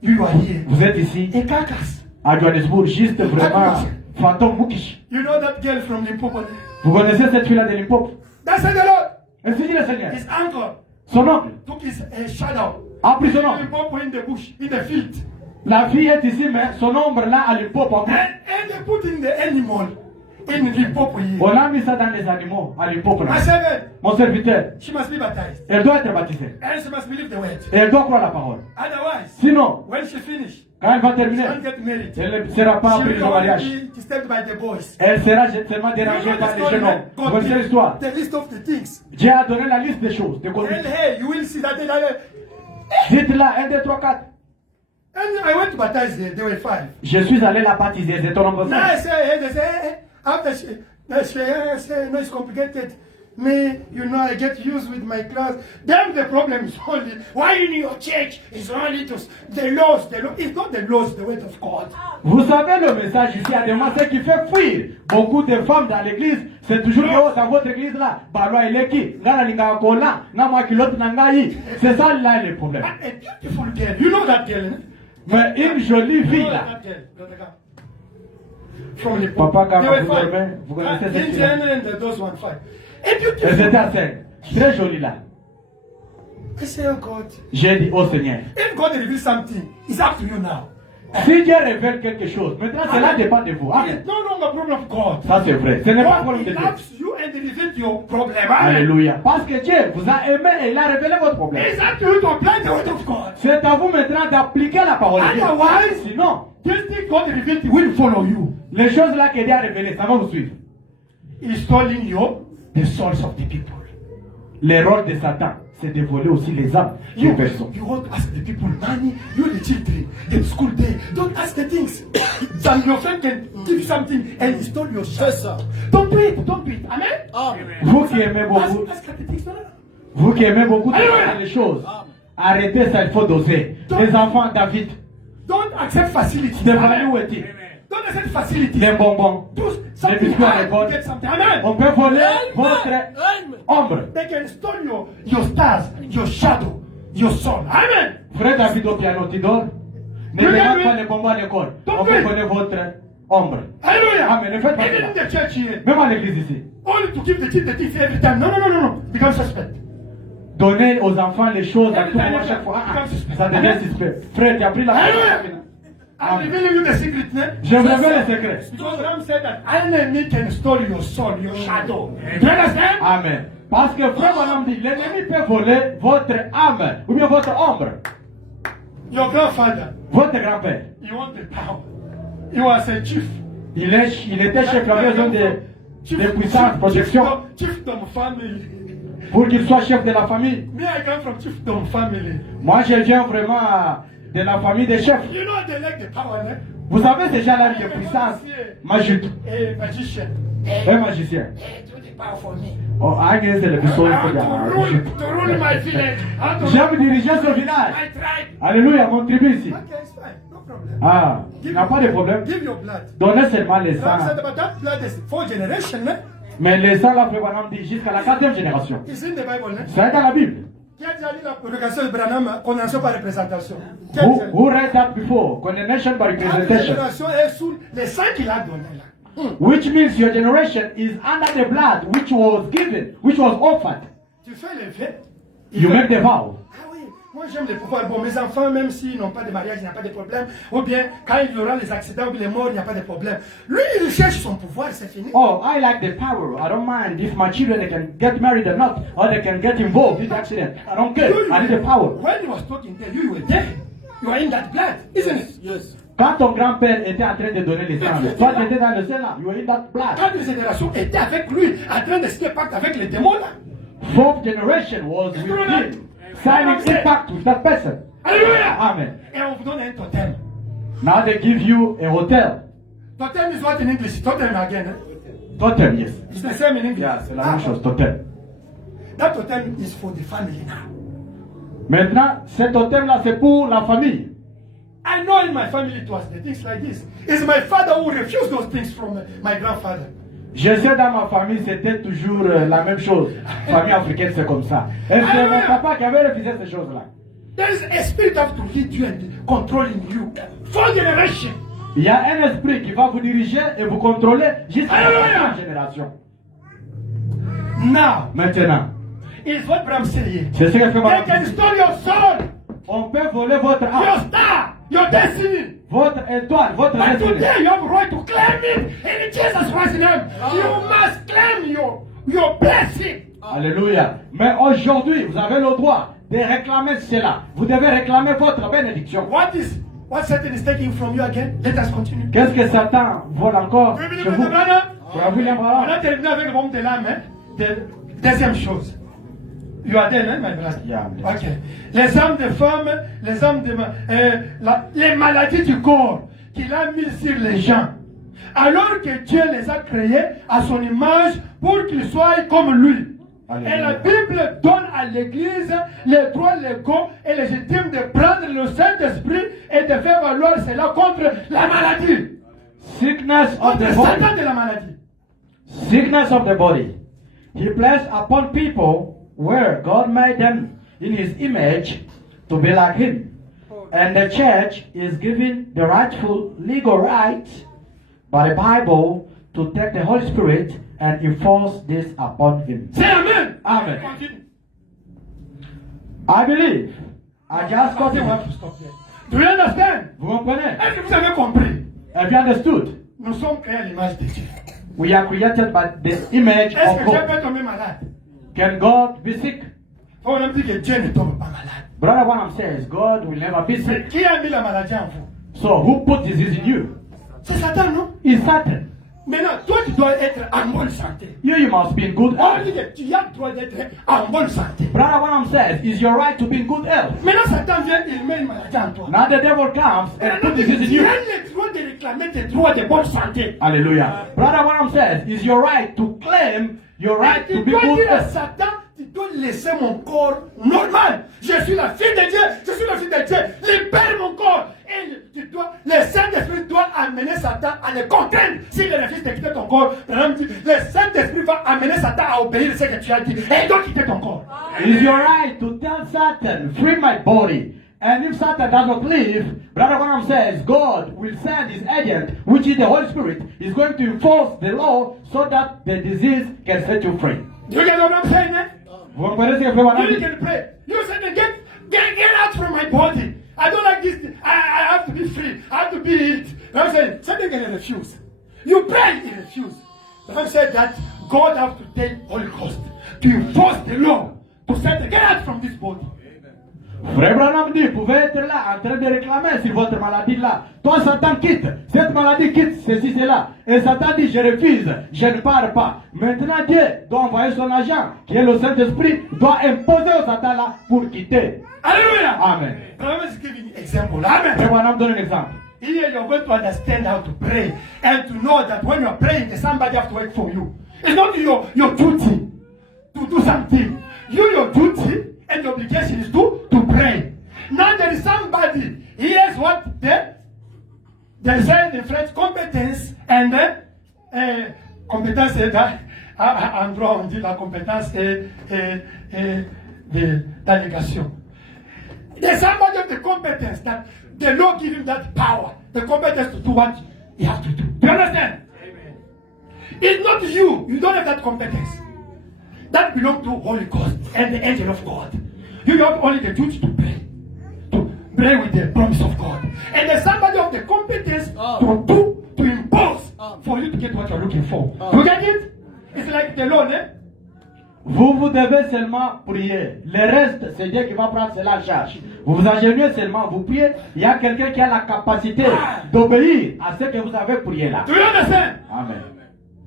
You are here. Vous êtes ici A carcass. à Johannesburg, juste vraiment fantôme Mukish. You know that girl from Limpopo? Vous connaissez cette fille-là de Limpopo? That's the Lord. Ainsi dit le Seigneur. His uncle Son oncle took his shadow. a pris son oncle. Limpopo in the bush, in the field. La fille est ici, mais son ombre là à Limpopo. And they put in the animal in Limpopo here. On a mis ça dans les animaux à Limpopo. là. My servant, Mon serviteur, she must be baptized. elle doit être baptisée. And she must believe the word. Et elle doit croire la parole. Otherwise, Sinon, when she finish, quand elle va she terminer, can't get married. elle ne sera pas She prise will au mariage. only be disturbed by the boys. Elle sera seulement You dérangée know par the les story, jeunes hommes. man? Vous God connaissez l'histoire? gives the list of the things. Dieu a donné la liste des choses, des And conduites. hey, you will see that Dites-là, 1, 2, 3, 4. And I went to baptize them. They were 5. Je suis allé la baptiser, c'est ton nombre Now I 5. say, hey, they say, hey, after I say, no, it's complicated. Me, you know, I get used with my class. Then the problem is only, why in your church is only the laws, it's not the laws, the word of God. Vous savez le message ici à demain, ce qui fait fuir beaucoup de femmes dans l'église, c'est toujours que oh, dans votre église là, balwa eleki, ngana linga kola, na mwa kilote na ngai. C'est ça là le problème. A beautiful girl, you know that girl, eh? Mais une jolie You fille know là. that girl, Brother Gam? From the Papa Gam, they were vous 5. dormez, vous connaissez cette fille. Indian and those 1 5. A Elle beautiful. était à 5. Très jolie là. I say, oh God, J'ai dit au Seigneur, if God reveals something, it's up to you now. si Dieu révèle quelque chose, maintenant cela dépend de vous. Amen. It's no longer problem of God. Ça c'est vrai. Ce n'est pas God problème de Dieu. loves you and reveals your problem. Amen. Alléluia. Parce que Dieu vous a aimé et il a révélé votre problème. It's up to you to apply the word of God. C'est à vous maintenant d'appliquer la parole de Dieu. Otherwise, Sinon, this thing God revealed will follow you. les choses là que Dieu a révélées, ça va vous suivre. He's stealing the souls of the people. Le rôle de Satan, c'est de voler aussi les âmes des You personnes. want to ask the people money, you the children, the school day. Don't ask the things. Some your friend can give you something and he stole your C'est shit. ça. Don't do it, don't do it. Amen. Amen. Vous qui aimez beaucoup, Ask the things. No, no, no. vous qui aimez beaucoup Alléluia. les choses, arrêtez ça, il faut doser. Les enfants David, Don't accept facilities. des Amen. valeurs où est-il? Don't accept facilities. Des bonbons. Do Les something biscuits à hard l'école. to get something. Amen. On peut voler votre Amen. ombre. They can steal your stars, your shadow, your sun. Amen. Frère David au piano, tu dors? Ne Oui, demande oui. pas les bonbons à l'école. Donc, On peut oui. voler votre ombre. Hallelujah. Amen. Ne faites pas Even in cela. the church here, Même à l'église ici. only to give the kids the things every time. No, no, no, no, no. Become suspect. Donner aux enfants les choses à Every tout time, moment every chaque time. fois. Become suspect. Ça devient suspect. Frère, tu as pris la Hallelujah. I'm revealing you the secret, ne? Je vous révèle le secret. Because Ram said that enemy can steal your soul, your shadow. Do you understand? Amen. Parce que frère Branham dit, l'ennemi peut voler votre âme ou bien votre ombre. Your grandfather, Votre grand-père. he wanted power. He was a chief. Il était chef, il avait besoin de puissance, protection Chiefdom family. pour qu'il soit chef de la famille. Me, I come from chiefdom family. Moi, je viens vraiment de la famille des chefs. You know they like the power, ne? Vous savez, ces gens-là de puissance, magique, A magician. un magicien. Hey, do the power for me. Oh, Agnès, c'est le I plus want to rule my village. I want to J'aime rule diriger ce village. my tribe. Alléluia, mon tribu ici. Okay, it's fine. No problem. Ah, il n'y a pas de problème. Give your blood. Donnez seulement les Ram sangs. said, but that blood is for generation, ne? Mais les ça, là, Frère Branham dit jusqu'à la 4e génération. It's in the Bible, hein? C'est dans la Bible. Qui a déjà lu la prédication de Branham, condamnation par représentation? Qui a déjà lu? Who read that before? Condemnation by La representation. génération est sous le sang qu'il a donné là. Which means your generation is under the blood which was given, which was offered. Tu fais les faits. You make the vow. Ah oui, moi j'aime les pouvoirs. Bon, mes enfants, même s'ils n'ont pas de mariage, il n'y a pas de problème. Ou bien, quand il y aura les accidents ou les morts, il n'y a pas de problème. Lui, il cherche son pouvoir, c'est fini. Oh, I like the power. I don't mind if my children they can get married or not, or they can get involved in the accident. I don't care. I need the power. When he was talking there, you were there. You are in that blood, isn't it? Yes. Quand ton grand-père était en train de donner les sangs, toi tu étais dans le sein là, you were in that blood. Quand les générations étaient avec lui, en train de signer pacte avec les démons là. Fourth generation was with him, signing a pact with that person. Alléluia! Amen. Et on vous donne un totem. Now they give you a hotel. Totem is what in English? Totem again. Eh? Totem, yes. It's the same in English. Yeah, c'est la même chose, totem. That totem is for the family now. Maintenant, cet totem là, c'est pour la famille. I know in my family it was the things like this. It's my father who refused those things from my grandfather. Je sais dans ma famille, c'était toujours la même chose. Famille africaine, c'est comme ça. Et c'est mon papa qui avait refusé ces choses-là. There is a spirit of to lead you and controlling you. 4 generations. Il y a un esprit qui va vous diriger et vous contrôler jusqu'à la 4e génération. Now, Maintenant, is what Bram said here. c'est ce que fait They ma can steal your soul, On peut voler votre your âme, star, your destiny. votre étoile, votre But destinée. today you have a right to claim it in Jesus Christ's name. You must claim your blessing. Alléluia. Mais aujourd'hui, vous avez le droit de réclamer cela. Vous devez réclamer votre bénédiction. What Satan is taking from you again? Let us continue. Qu'est-ce que Satan vole encore Frère chez vous? Branham, Frère William on Branham. a terminé avec le bombe de l'âme. Hein? Deuxième chose. You are there, hein, my brother? Yeah, I'm there. Ok. Les âmes de femmes, les âmes de les maladies du corps qu'il a mis sur les gens. Alors que Dieu les a créés à son image pour qu'ils soient comme lui. Alléluia. Et la Bible donne à l'Église les droits légaux et légitimes de prendre le Saint-Esprit et de faire valoir cela contre la maladie. Sickness of Contre the Satan body. de la maladie. Sickness of the body. He placed upon people where God made them in his image to be like him. And the church is given the rightful legal right by the Bible to take the Holy Spirit and enforce this upon him. C'est Amen. Amen. Continue. I believe. I just got We have it. to stop here. Do you understand? Vous comprenez? Est-ce que vous avez compris? Have you understood? Nous sommes créés à l'image de Dieu. We are created by the image Est-ce of que Dieu God. peut tomber malade? Can God be sick? On a dit que Dieu ne tombe pas malade. Brother Branham says God will never be Mais sick. qui a mis la maladie en vous? So who put disease in you? C'est Satan, non? It's Satan. Maintenant, toi, tu dois être en bonne santé. You must be in good On health. dit que tu as le droit d'être en bonne santé. Brother Branham says it's your right to be in good health. Maintenant, Satan vient, il met une maladie en toi. Now the devil comes and Maintenant, put tu disease in you. as le droit de réclamer tes droits de bonne santé. Hallelujah. Brother Branham says it's your right to claim your right Et to tu be dois good dire à health. Satan, tu dois laisser mon corps normal. Je suis la fille de Dieu, je suis la fille de Dieu. Libère mon corps. Et tu dois, le Saint-Esprit doit amener Satan à le contraindre. S'il refuse de quitter ton corps, le Saint-Esprit va amener Satan à obéir à ce que tu as dit. Et il doit quitter ton corps. It's your right to tell Satan, free my body. And if Satan does not leave, Brother Branham says God will send his agent, which is the Holy Spirit, is going to enforce the law so that the disease can set you free. You get what I'm saying, eh? Vous comprenez ce que Frère Branham You dit? can pray. You say, get out from my body. I don't like this. I have to be free. I have to be healed. I'm saying, Satan can refuse. You pray, he refuse. The Bible said that God have to take Holy Ghost to enforce the law to say, get out from this body. Frère Branham dit, vous pouvez être là en train de réclamer sur votre maladie là. Toi, Satan quitte. Cette maladie quitte ceci, cela. Et Satan dit, je refuse, je ne pars pas. Maintenant, Dieu doit envoyer son agent, qui est le Saint-Esprit, doit imposer au Satan là pour quitter. Hallelujah. Amen. The Bible is giving you example. Amen. Frère Branham donne un exemple. Here you're going to understand how to pray and to know that when you're praying, somebody has to wait for you. It's not your duty to do something. Your duty and your obligation is to pray. Now there is somebody. Here's what they say in French, competence and competence is that En droit, on dit la compétence et de délégation. There's somebody of the competence that the law gives him that power, the competence to do what he has to do. Do you understand? Amen. It's not you. You don't have that competence. That belongs to Holy Ghost and the angel of God. You have only the duty to pray with the promise of God. And there's somebody of the competence to impose for you to get what you're looking for. You get it? It's like the law, eh? Vous devez seulement prier. Le reste, c'est Dieu qui va prendre cela en charge. Vous vous ingéniez seulement, vous priez. Il y a quelqu'un qui a la capacité d'obéir à ce que vous avez prié là. Do you understand? Amen.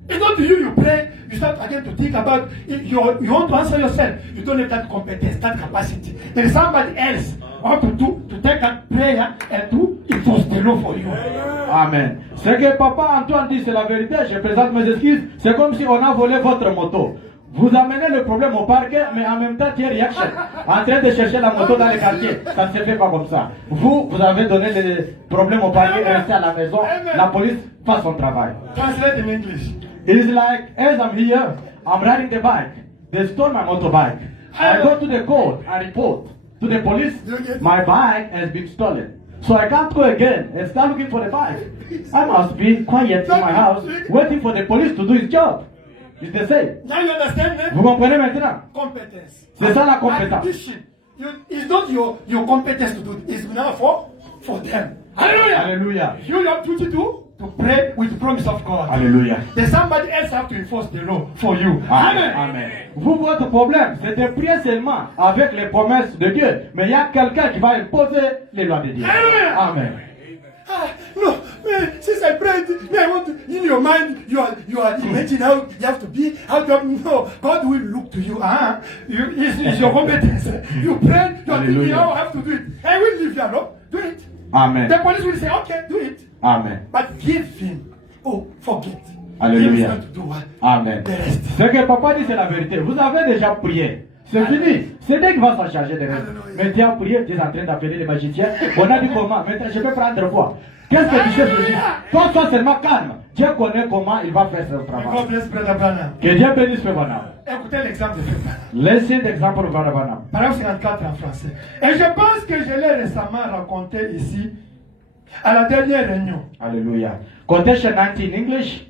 It's not you pray, you start again to think about it. You want to answer yourself. You don't have that competence, that capacity. There is somebody else want to take that prayer and to enforce the law for you. Amen. Ce que papa Antoine dit, c'est la vérité. Je présente mes excuses. C'est comme si on a volé votre moto. Vous amenez le problème au parquet, mais en même temps, tu es reaction. En train de chercher la moto dans les quartiers. Ça ne se fait pas comme ça. Vous avez donné le problème au parquet, restez à la maison. La police fait son travail. Translate in English. It's like, as I'm here, I'm riding the bike. They stole my motorbike. I go to the court, I report to the police, my bike has been stolen. So I can't go again and start looking for the bike. I must be quiet in my house, waiting for the police to do his job. It's the same. Now you understand, eh? Vous comprenez maintenant? Competence. C'est ça la compétence. It's not your competence to do it. It's now for them. Hallelujah. Alléluia. You have duty to pray with the promise of God. Alléluia. There's somebody else have to enforce the law for you. Amen. Amen. Vous, votre problème, c'est de prier seulement avec les promesses de Dieu. Mais il y a quelqu'un qui va imposer les lois de Dieu. Alléluia. Amen. No, man, since I prayed, I want to, in your mind, you are imagining how you have to be, how to, no, God will look to you. It's your competence. You pray, you are thinking how I have to do it. I will leave you alone. Do it. Amen. The police will say, okay, do it. Amen. But give him, forget. Alléluia. Give him to do what? Amen. The rest. Ce que papa dit, c'est la vérité. Vous avez déjà prié. C'est fini. C'est Dieu qui va s'en charger de reste. Mais tu as prié, tu es en train d'appeler les magiciens. On a dit comment? Maintenant, je vais prendre foi. Qu'est-ce que tu sais de Dieu? Toi, sois seulement calme. Dieu connaît comment il va faire son travail. God bless Brother Branham. Que Dieu bénisse Frère Branham. Écoutez l'exemple de Frère Branham. Laissez l'exemple de Frère Branham. Paragraphe 54 en français. Et je pense que je l'ai récemment raconté ici, à la dernière réunion. Hallelujah. Quotation 19 in English.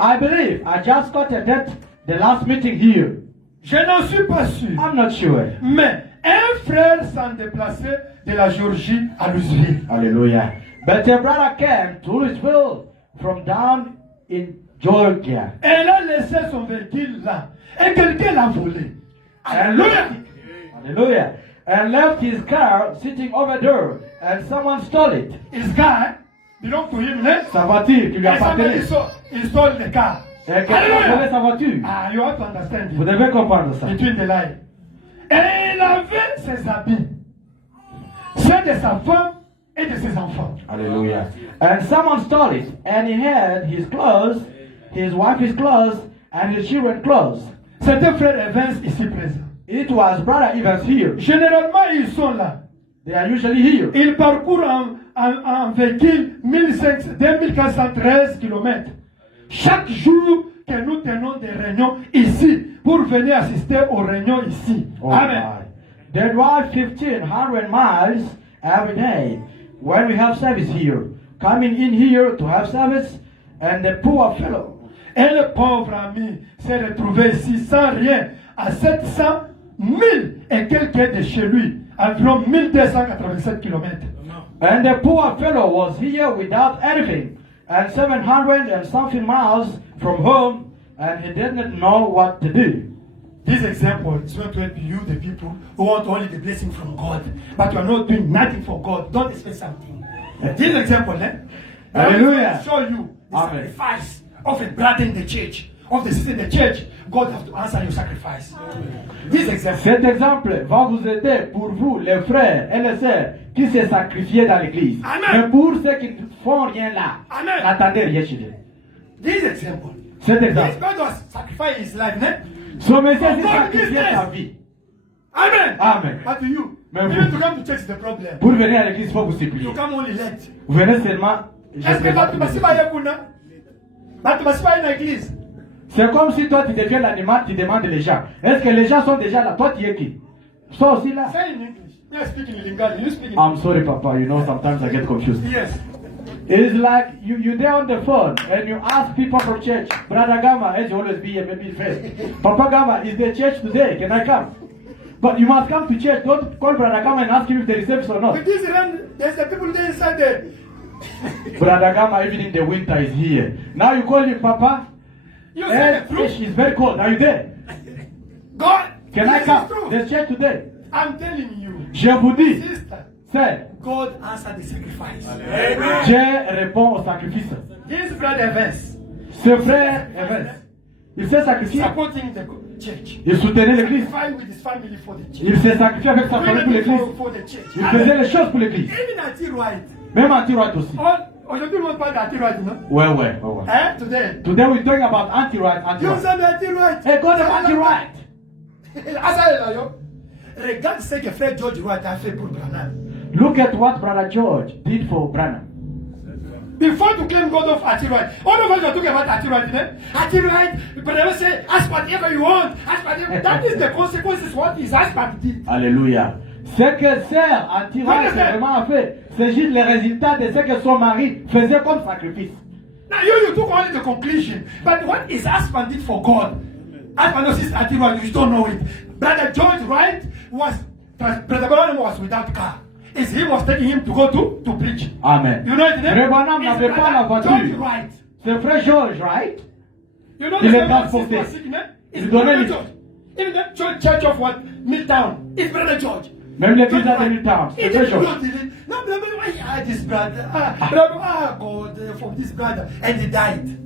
I believe I just quoted that the last meeting here. Je n'en suis pas sûr. I'm not sure. Mais un frère s'en déplaçait de la Géorgie à Louisville. Hallelujah. But a brother came to Louisville from down in Georgia. Elle a laissé son véhicule là. Et quelqu'un l'a volé. Alléluia. Hallelujah. And left his car sitting over there. And someone stole it. His car belong to him, né? Sa voiture qui lui And somebody appartenait. he stole the car. Et quelqu'un a volé sa voiture. You have to understand Vous it. devez comprendre ça. Between the lines. Et il avait ses habits. Ceux de sa femme et de ses enfants. Hallelujah. And someone stole it. And he had his clothes, his wife's clothes, and his children's clothes. C'était frère Evans ici présent. It was brother Evans here. Généralement, ils sont là. They are usually here. Ils parcourent en véhicule 2413 km. Chaque jour que nous tenons des réunions ici, pour venir assister aux réunions ici. Oh Amen. my. They drive 1,500 miles every day when we have service here. Coming in here to have service, and the poor fellow. Et le pauvre ami s'est retrouvé ici sans rien, à 700 000 et quelques de chez lui, environ 1287 km. And the poor fellow was here without anything, and 700 and something miles from home, and he didn't know what to do. This example is going to help you, the people who want only the blessing from God, but you are not doing nothing for God. Don't expect something. This example, Hallelujah. Show you the Amen. sacrifice of a brother in the church, of the sister in the church. God has to answer your sacrifice. This example. Cet exemple va vous aider pour vous, les frères et les sœurs, qui se sacrifiaient dans l'église. Amen. Mais pour ceux qui ne font rien là, Amen. n'attendez rien chez Dieu. This example. Cet This exemple. God was sacrificed his life, ne? Son Messie s'est God sacrifié business. sa vie. Amen. Amen. But you, Mais you vous- need to come to church is the problem. Pour venir à l'église, il faut vous supplier. You come only late. Vous venez seulement. je Est-ce que sais pas batu basi baye kuna? Batu basi baye na église. C'est comme si toi tu deviens l'animal, tu demandes les gens. Est-ce que les gens sont déjà là? Toi tu es qui? Ça aussi là? Say in English. You speak in Lingala. You speak in I'm sorry, Papa. You know, sometimes I get confused. Yes. It's like you're there on the phone and you ask people from church. Brother Gamma, as you always be here, maybe first. Papa Gamma, is there church today? Can I come? But you must come to church. Don't call Brother Gamma and ask him if there is service or not. With this run, there's the people there inside there. Brother Gamma, even in the winter, is here. Now you call him Papa. You say the And truth. it's very cold. Are you there? God. Can I this is come? true. There's church today. I'm telling you. Je vous dis, Sister, c'est God answered the sacrifice. Dieu répond au sacrifice. This brother Evans Ce frère Evans, il s'est sacrifié. supporting the church. Il soutenait l'église. Fight with his family for the church. Il s'est sacrifié avec sa famille pour Really l'église. for the church. Il faisait les choses pour l'église. Even until right. Même anti-right aussi. Aujourd'hui, on parle d'anti-right, non? Ouais. Eh? Today. Today we're talking about anti-right, You anti-right. say anti-right. Hey, God of anti-right. Asa yo. Regarde ce que frère George Wright a fait pour Branham. Look at what Brother George did for Branham. Before to claim God of anti-right, all of us are talking about anti-right, eh? Anti-right, Branham say, ask whatever you want. Ask whatever. That is the consequences what his husband did. Alléluia. Ce que sert anti-right vraiment a fait, c'est juste le résultat de ce que son mari faisait comme sacrifice. Now you took only the conclusion, but what his husband did for God, husband knows his anti-right, you don't know it. Brother George Wright was, Brother Branham was without car. Is he was taking him to go to preach. Amen. You know it, eh? Frère Branham It's n'avait pas la Brother George voiture. Wright. C'est frère George, right? You know Il the est same transporté. one sister, eh? It's Il donnait Brother les- George. Even that church of what? Milltown. It's Brother George. Même l'église George à Wright. Milltown, He c'est didn't frère George. go to the- No, brother, why you had this brother? God, for this brother. And he died.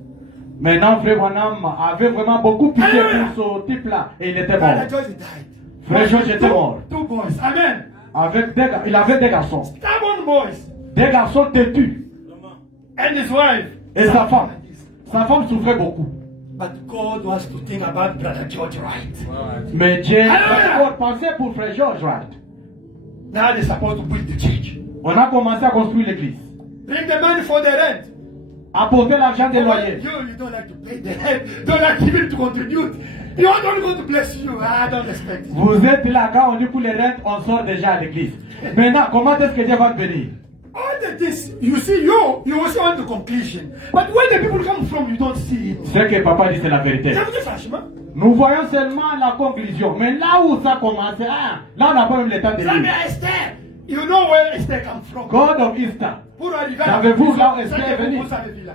Maintenant, frère Branham avait vraiment beaucoup pitié pour ce type-là et il était mort. Brother George died. Frère George était mort. Two boys. Amen. Il avait des garçons. Stubborn boys. Des garçons têtus. And his wife. Et sa femme. Sa femme souffrait beaucoup. But God was to think about Brother George Wright. Mais Dieu Alléluia. a pensé pour frère George Wright. Now they're supposed to build the church. On a commencé à construire l'église. Bring the money for the rent. Apporter l'argent des loyers. You don't like to pay the rent. Don't like even to contribute. You want only God to bless you. I don't expect it. Vous êtes là, quand on dit pour les rentes, on sort déjà à l'église. Maintenant, comment est-ce que Dieu va te bénir? All the things you see, you also want the conclusion. But where the people come from, you don't see it. Ce que papa dit, c'est la vérité. Ça vous dit franchement? Nous voyons seulement la conclusion. Mais là où ça commence, là on n'a pas même le temps de Samuel lire. Esther. You know where Esther comes from. God of Easter. Pour arriver Savez-vous là où ça, Esther est venue? vous savez là.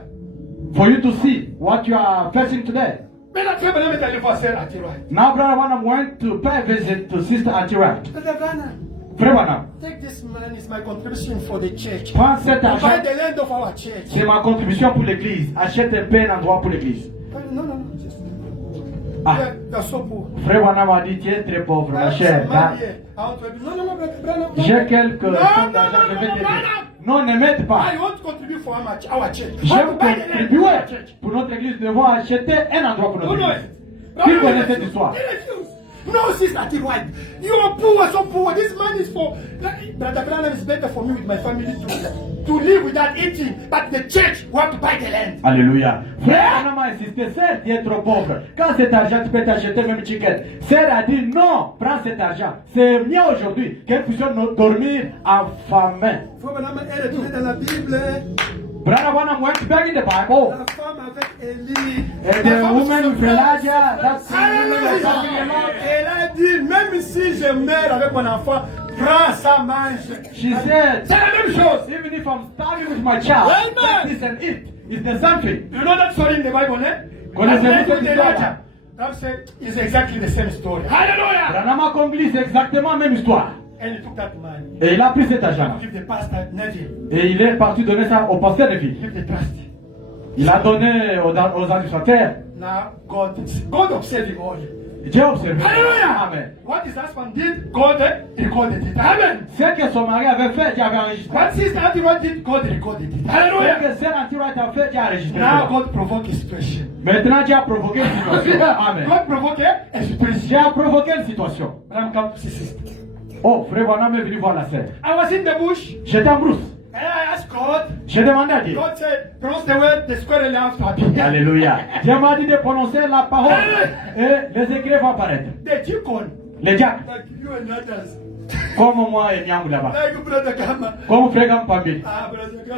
For you to see what you are facing today. Mais la très bonne est allée voir Sœur Anti-Right. Now, Brother Branham went to pay a visit to Sister Anti-Right. Brother Branham, Frère Branham, take this money, it's my contribution for the church. prends cet To argent. buy the land of our church. C'est ma contribution pour l'église. Achète un peu un endroit pour l'église. No, just. Ah. You're so poor. Frère Branham a dit, tu es très pauvre, ma chère. No, Brother Branham. J'ai quelques No, sommes d'argent, je vais t'aider. Non, ne m'aide pas. I want to contribute for our church. I J'aime want to buy the land for contribuer our church. pour notre église. Nous devons acheter un endroit pour Who notre knows église. it? Qui connaît cette histoire? He refused. No, Sister Anti-Right. You are poor, so poor. This money is for. Brother Branham is better for me with my family to live without eating. But the church want to buy the land. Alléluia. Frère Branham a insisté, certes, tu es trop pauvre. Quand cet argent, tu peux t'acheter même chicken. Sœur a dit, non, prends cet argent. C'est mieux aujourd'hui qu'elle puisse dormir affamée. Frère Branham est retourné dans la Bible. Brother Branham went back in the Bible. La femme avec Élie. And the woman with Elijah, that's Alléluia. Elle a dit, même si je meurs avec mon enfant, prends ça, mange. She said, C'est la même chose. even if I'm starving with my child, Amen. take this and eat. It's the same thing. You know that story in the Bible, eh? Connaissez-vous cette With histoire? Elijah. That said, it's exactly the same story. Hallelujah. Branham accomplit, c'est exactement la même histoire. And he took that money. Et il a pris cet argent. Give the pastor Neville. Et il est parti donner ça au pasteur de ville. Give the trust. Il a donné aux administrateurs. Now God observed him all. Dieu a observé. Hallelujah. Amen. What his husband did, God recorded it. Amen. Ce que son mari avait fait, Dieu avait enregistré. What sister Anti-Right did, God recorded it. Ce Hallelujah. que Sœur Anti-Right a fait, Dieu a enregistré. Now God provoked a situation. Maintenant, Dieu a provoqué une situation. Amen. God provoked a situation. Dieu a provoqué une situation. But I'm come to see sister. Oh, frère Branham est venu voir la sœur. I was in the bush. J'étais en brousse. And I asked God, J'ai demandé à Dieu. God said, pronounce the word, the square will have to appear. Alléluia. Dieu m'a dit de prononcer la parole et les écrits vont apparaître. The deacon, Les diacres, like you and others, comme moi et Nyamou là-bas. like Brother Kama, Comme frère Gampambi.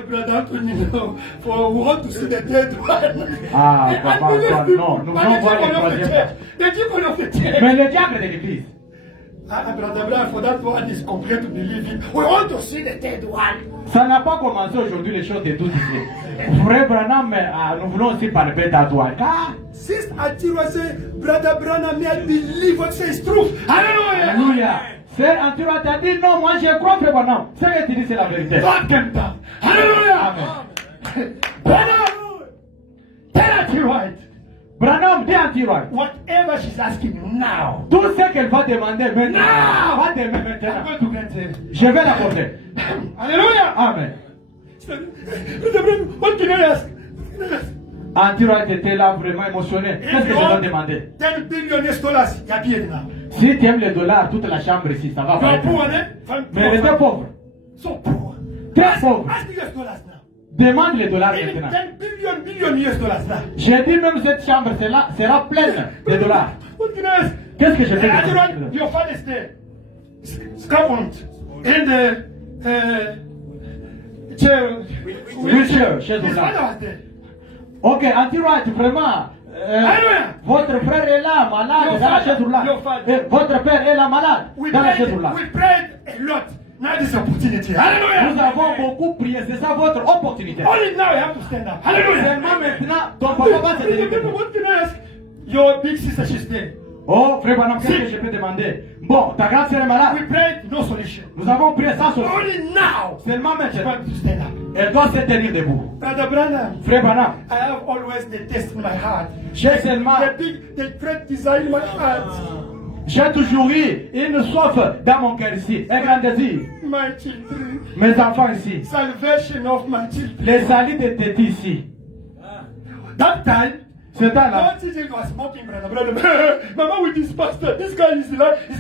Brother Anthony, no, for we want to see the dead one. Ah, And papa, unbelievers people, non, nous but voulons the voir les deacon of the troisièmes. church, the deacon of the church. Mais les diacres de l'église. Brother Brown, for that one is complete to believe it. We want to see the dead one. Ça n'a pas commencé aujourd'hui les choses de tous ici. Frère Branham, mais nous voulons aussi parler à toi. Car, Sister Atira say, Brother Branham, may I believe what says truth. Hallelujah. alléluia. Sœur Antura t'a dit non, moi je crois Frère Branham. Ce que tu dis c'est la vérité. God came down. Hallelujah. Amen. Branham, tell Atira it. Branham, dis Antura. Whatever she's asking you now, Tout ce qu'elle va demander maintenant, Non. va demander I'm maintenant. going to get it. Je vais l'apporter. Hallelujah. Amen. Brother Branham, what can I ask? What can I ask? Antura était là vraiment émotionné. Qu'est-ce que je dois demander? 10 billion dollars, il y a bien now. Si tu aimes les dollars, toute la chambre ici, ça va You're pas. poor, eh? Mais elle était pauvre. So poor. Très pauvre. Ask US dollars now. Demande les dollars Even maintenant. 10 billion US dollars now. J'ai dit même cette chambre sera pleine de dollars. What can I ask? Qu'est-ce que je fais? Your father is there. Scaffold. In the chair. Wheelchair, chez His nous father là. was there. Ok, Anti-Right, vraiment. Alléluia. Votre frère est là, malade, Your dans la father, chaise roulante. your father. Votre père est là, malade, We dans la chaise prayed, roulante. we prayed a lot. Now this opportunity. Nous Hallelujah. avons beaucoup prié, c'est ça votre opportunité. Only now you have to stand up. Hallelujah. Seulement maintenant, ton papa va se tenir debout. What can I ask? Your big sister, she's there. Oh, frère Branham, qu'est-ce que je peux demander? Bon, ta grande sœur est malade. We prayed, no solution. Nous avons prié sans solution. Only now Seulement you maintenant, have to stand up. elle doit se tenir debout. Brother Branham, Frère Branham, I have always the taste in my heart. j'ai seulement, The great desire in my heart. j'ai toujours eu une soif dans mon cœur ici, un grand désir. My children. Mes enfants ici, Salvation of my children. les salis de têtes ici. That time, Ce temps-là, one children was smoking, Brother Branham. Mama with this pastor. This guy is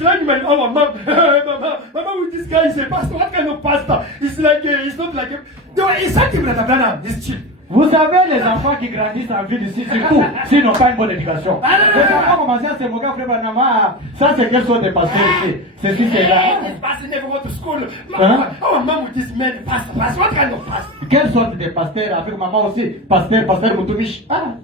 like my our mom. Mama with this guy is a pastor. What kind of pastor? It's like it's not like a. No, it's something, Brother Branham. It's cheap. vous savez, les enfants qui grandissent en ville ici, surtout s'ils n'ont pas une bonne éducation. Les enfants commencent à se moquer, frère Branham. Ah, ça, c'est quelle sorte de pasteur ici? Ceci, c'est là. This pastor never went to school. Huh? Our mom with this man, pastor. What kind of pastor? Quelle sorte de pasteur avec maman aussi? Pasteur Moutoumich. Ah.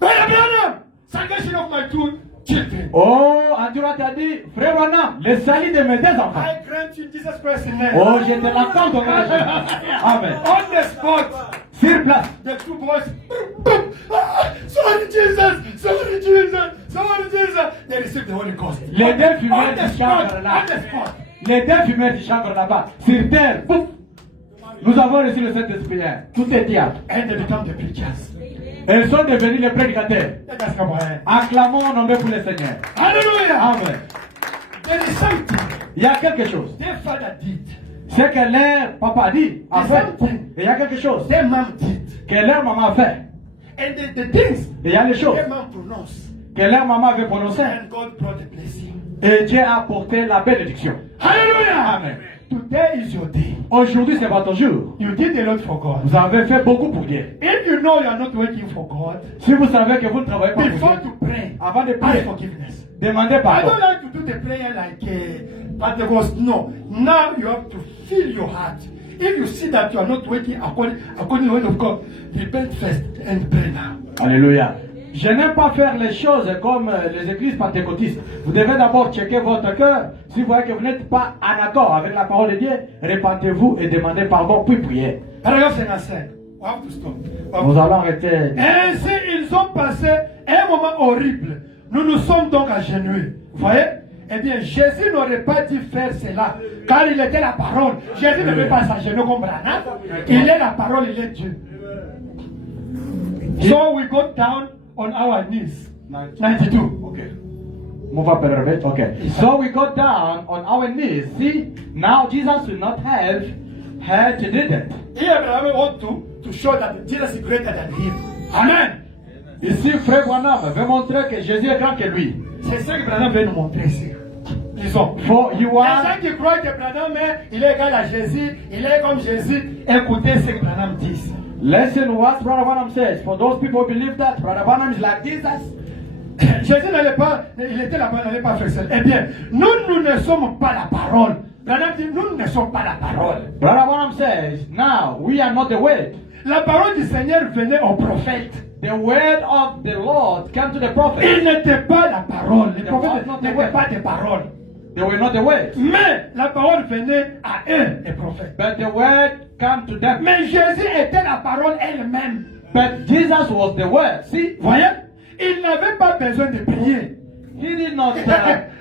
Brother Branham, salvation of my two children. Oh, Antura t'a dit, frère Branham, le salut de mes deux enfants. I grant you Jesus Christ in name. Oh, je te l'accorde au nom de Jésus. Amen. On the spot, Sur place. the two boys. Sorry, Jesus. Sorry, Jesus. Sorry, Jesus. They received the Holy Ghost. Les deux fumeurs On the du spot. chambre là. On the spot. Les deux fumeurs du chambre là-bas. Sur terre. Pouf. Nous avons reçu le Saint-Esprit. Tout est théâtre. And they become the preachers. Ils sont devenus les prédicateurs. Let us come on. Acclamons au nom pour le Seigneur. Hallelujah. Amen. There is something Il y a quelque chose. their father did. Ce que leur papa a dit, a fait. Et il y a quelque chose Their mom did. que leur maman a fait. And the things Et il y a les choses their mom pronounced. que leur maman avait prononcées. And God brought the blessing. Et Dieu a apporté la bénédiction. Hallelujah. Amen. Today is your day. Aujourd'hui, c'est votre jour. You did a lot for God. Vous avez fait beaucoup pour Dieu. If you know you are not working for God, Si vous savez que vous ne travaillez pas pour before Dieu, to pray, avant de ask prier, forgiveness. demandez I pardon. don't like to do the prayer like Pentecost. No. Now you have to fill your heart. If you see that you are not working according to the word of God, repent first and pray now. Alléluia. Je n'aime pas faire les choses comme les églises pentecôtistes. Vous devez d'abord checker votre cœur. Si vous voyez que vous n'êtes pas en accord avec la parole de Dieu, répentez-vous et demandez pardon, puis priez. Paragraphe 55. We have to stop. Nous allons arrêter. Ainsi, ils ont passé un moment horrible. Nous nous sommes donc agenouillés. Vous voyez? Eh bien, Jésus n'aurait pas dû faire cela, car il était la parole. Jésus ne peut pas s'agenouiller comme Branham. Il est la parole, il est Dieu. So we got down on our knees. 92. Okay. Move up a little bit. Okay. So we got down on our knees. See, now Jesus will not have had to do that. Here, Branham want to show that Jesus is greater than him. Amen. Ici, frère Branham veut montrer que Jésus est grand que lui. C'est ce que Branham veut nous montrer ici. disons. For you Les are, gens qui croient que Branham, il est égal à Jésus, il est comme Jésus, écoutez ce que Branham dit. listen what Brother Branham says. For those people who believe that Brother Branham is like Jesus, Jésus n'allait pas, il était là-bas, il n'allait pas faire ça. Eh bien, nous ne sommes pas la parole. Branham dit, nous ne sommes pas la parole. Brother Branham says, now we are not the word. La parole du Seigneur venait au prophète. The word of the Lord came to the prophet. Il n'était pas la parole. Les prophètes n'étaient pas des paroles. They were not the words. Mais la parole venait à eux, les prophètes. But the word came to them. Mais Jésus était la parole elle-même. But Jesus was the word. See? Voyez? Il n'avait pas besoin de prier. He did not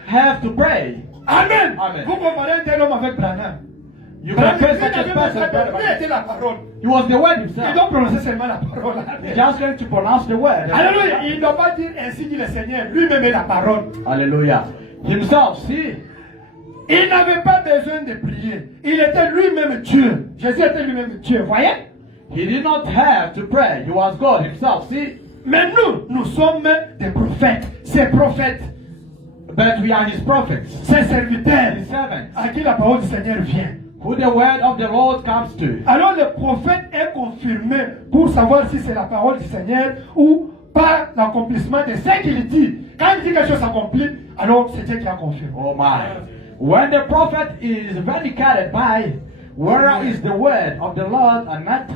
have to pray. Amen. Amen. Vous comparez un tel homme avec Branham. You Branham, can lui face such a n'avait pas person. besoin Brother de- lui Branham. était la parole. He was the word Il himself. doit prononcer seulement la parole. Amen. Just going to pronounce the word. Alléluia. Il ne doit pas dire ainsi dit le Seigneur. Lui-même est la parole. Hallelujah. Himself, see? Il n'avait pas besoin de prier. Il était lui-même Dieu. Jésus était lui-même Dieu. Voyez? He did not have to pray. He was God himself, see? Mais nous sommes des prophètes. Ces prophètes, But we are his prophets, ces serviteurs his servants, à qui la parole du Seigneur vient. who the word of the Lord comes to. Alors le prophète est confirmé pour savoir si c'est la parole du Seigneur ou pas l'accomplissement de ce qu'il dit. Quand il dit quelque chose s'accomplit, alors c'est Dieu qui a confirmé. Oh my. When the prophet is vindicated by where is the word of the Lord and not,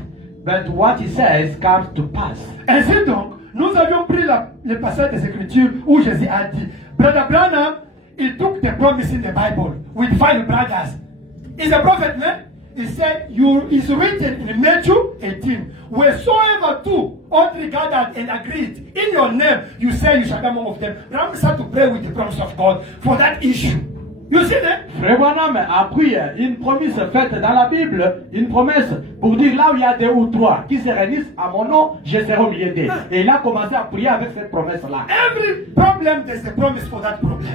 but what he says comes to pass. Ainsi donc, nous avions pris le passage des Écritures où Jésus a dit, Brother Branham, he took the promise in the Bible with 5 brothers. He's a prophet, man. He said, it's written in Matthew 18, wheresoever two or three gathered and agreed in your name, you say you shall be among of them. Branham started to pray with the promise of God for that issue. You see that? Frère Branham a pris une promesse faite dans la Bible, une promesse pour dire là où il y a 2 ou 3 qui se réunissent à mon nom, je serai au milieu d'eux. Et il a commencé à prier avec cette promesse-là. Every problem, there's a promise for that problem.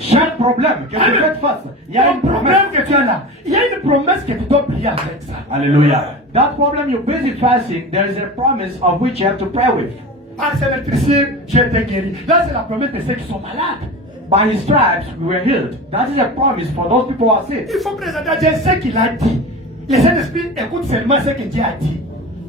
Chaque problème que tu fais face, il y a une promesse. Problème que tu as là, il y a une promesse que tu dois prier avec ça. Alléluia. That problem you're busy fasting, there is a promise of which you have to pray with. Par ses meurtrissures, j'ai été guéri. Là, c'est la promesse de ceux qui sont malades. By his stripes we were healed. That is a promise for those people who are sick. Il faut présenter à Dieu ce qu'il a dit. Le Saint-Esprit écoute seulement ce que Dieu a dit.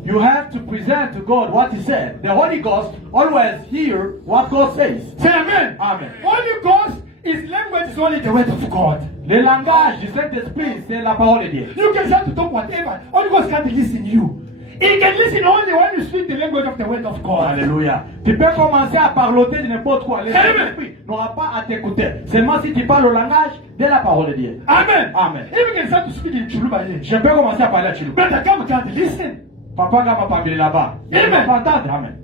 You have to present to God what he said. The Holy Ghost always hear what God says. C'est Amen. Amen. Holy Ghost, his language is only the word of God. Le langage du Saint-Esprit, c'est la parole de Dieu. You can start to talk whatever. Holy Ghost can't listen you. He can listen only when you speak the language of the word of God. Alléluia. Tu peux commencer à parloter de n'importe quoi. Le Amen. Saint-Esprit n'aura pas à t'écouter. Seulement si tu parles le langage de la parole de Dieu. Amen. Amen. If you can start to speak in Chulubaye. Je peux commencer à parler à Chilou. Brother, come can't listen. Papa Gama Pamile là-bas. Il Amen. va pas entendre. Amen.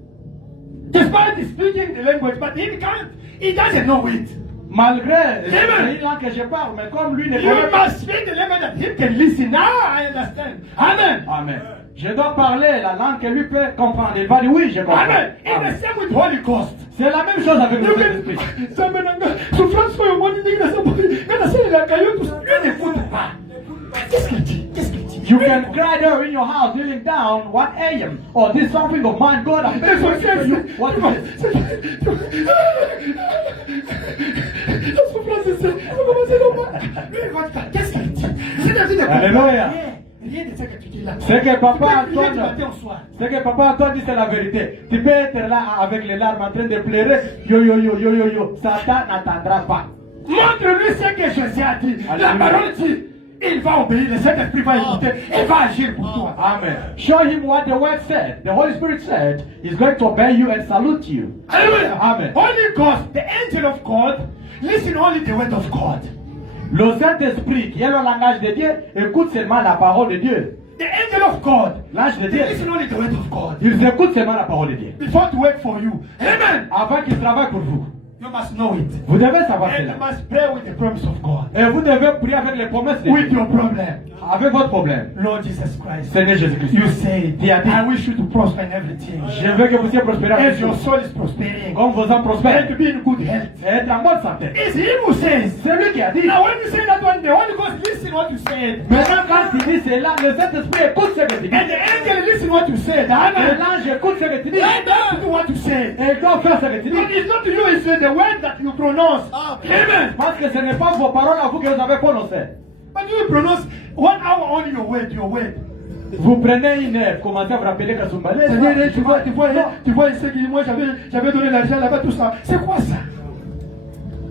Despite speaking the language, but he can't. He doesn't know it. Malgré Amen. la langue que je parle, mais comme lui ne You connaît pas. must speak the language that he can listen. Now I understand. Amen. Amen. Je dois parler la langue que lui peut comprendre. Il va dire oui, je comprends. Amen. In the Amen. same with Holy Ghost. C'est la même chose avec le You Saint-Esprit. can. Samenanga. Souffrance for your money. Nigga, somebody. Gana c'est la caillou. Tout ça. Lui n'écoute pas. Qu'est-ce qu'il dit? Qu'est-ce qu'il dit? You can cry there in your house, kneeling down, 1 a.m. or this something of mine, God, I'm It's okay. you. What is it? La souffrance, c'est ça. Il va commencer là-bas. Lui, il va dire, qu'est-ce qu'il dit? C'est-à-dire, Alléluia. rien de ce que tu dis là. C'est que Papa Tu peux prier du Antoine, matin au soir. c'est que Papa Antoine dit c'est la vérité. Tu peux être là avec les larmes en train de pleurer. Yo yo yo yo yo yo. Satan n'attendra pas. Montre-lui ce que Jésus a dit. La Alléluia. parole dit, il va obéir, le Saint-Esprit va écouter et va agir pour toi. Amen. Show him what the word said. The Holy Spirit said he's going to obey you and salute you. Alléluia. Amen. Holy Ghost, the angel of God, listen only the word of God. Le Saint-Esprit, qui est le langage de Dieu, écoute seulement la parole de Dieu. The angel of God, L'ange de they Dieu, listen only the word of God. ils écoutent seulement la parole de Dieu. Before to work for you. Amen. Avant qu'il travaille pour vous. You must know it. Vous devez savoir And cela. you must pray with the promise of God. Et vous devez prier avec les promesses de With Dieu. your problem. Avec votre problème. Lord Jesus Christ. Seigneur Jésus-Christ. You say, Dieu a dit, I wish you to prosper in everything. je veux que vous soyez prospérés As avec your vous. soul is prospering. Comme vos âmes And prospèrent. to be in good health. Et être en bonne santé. It's him who says. C'est lui qui a dit. Now when you say that one, the Holy Ghost listen what you said. Maintenant, quand tu dis cela, le Saint-Esprit écoute ce que tu dis. And the angel listen what you said. Et Amen. l'ange écoute ce que tu dis. And to do what you said. Et il doit faire ce que tu But dis. it's not to you, it's the words that you pronounce. Amen. Parce que ce n'est pas vos paroles à vous que vous avez prononcées. But you pronounce 1 hour on your word, Vous prenez une heure, commencez à vous rappeler que Soumbale. C'est-à-dire, tu vois, moi j'avais donné l'argent là-bas, tout ça. C'est quoi ça?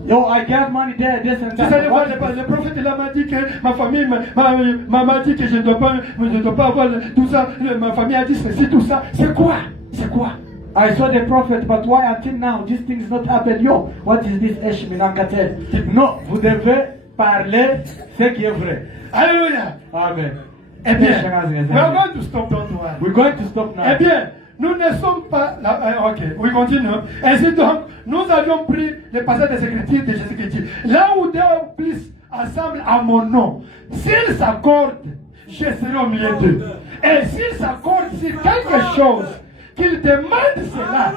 Yo, I got money there, this and C'est ça, that. le prophète là m'a dit que ma famille m'a dit que je ne dois pas avoir tout ça. Ma famille a dit ceci, tout ça. C'est quoi? C'est quoi? I saw the prophet, but why until now this thing is not happened? Yo, what is this Eshminankatet? Non, vous devez parler ce qui est vrai. Alléluia. Amen. Eh bien, we are going to stop, don't worry. We're going to stop now. Eh bien, nous ne sommes pas là. Ok, we continue. Ainsi donc, nous avions pris les passages des Écritures de Jésus-Christ. Là où deux ou plus ensemble à mon nom, s'ils s'accordent, je serai au milieu d'eux. Et s'ils s'accordent sur quelque chose, qu'ils demandent cela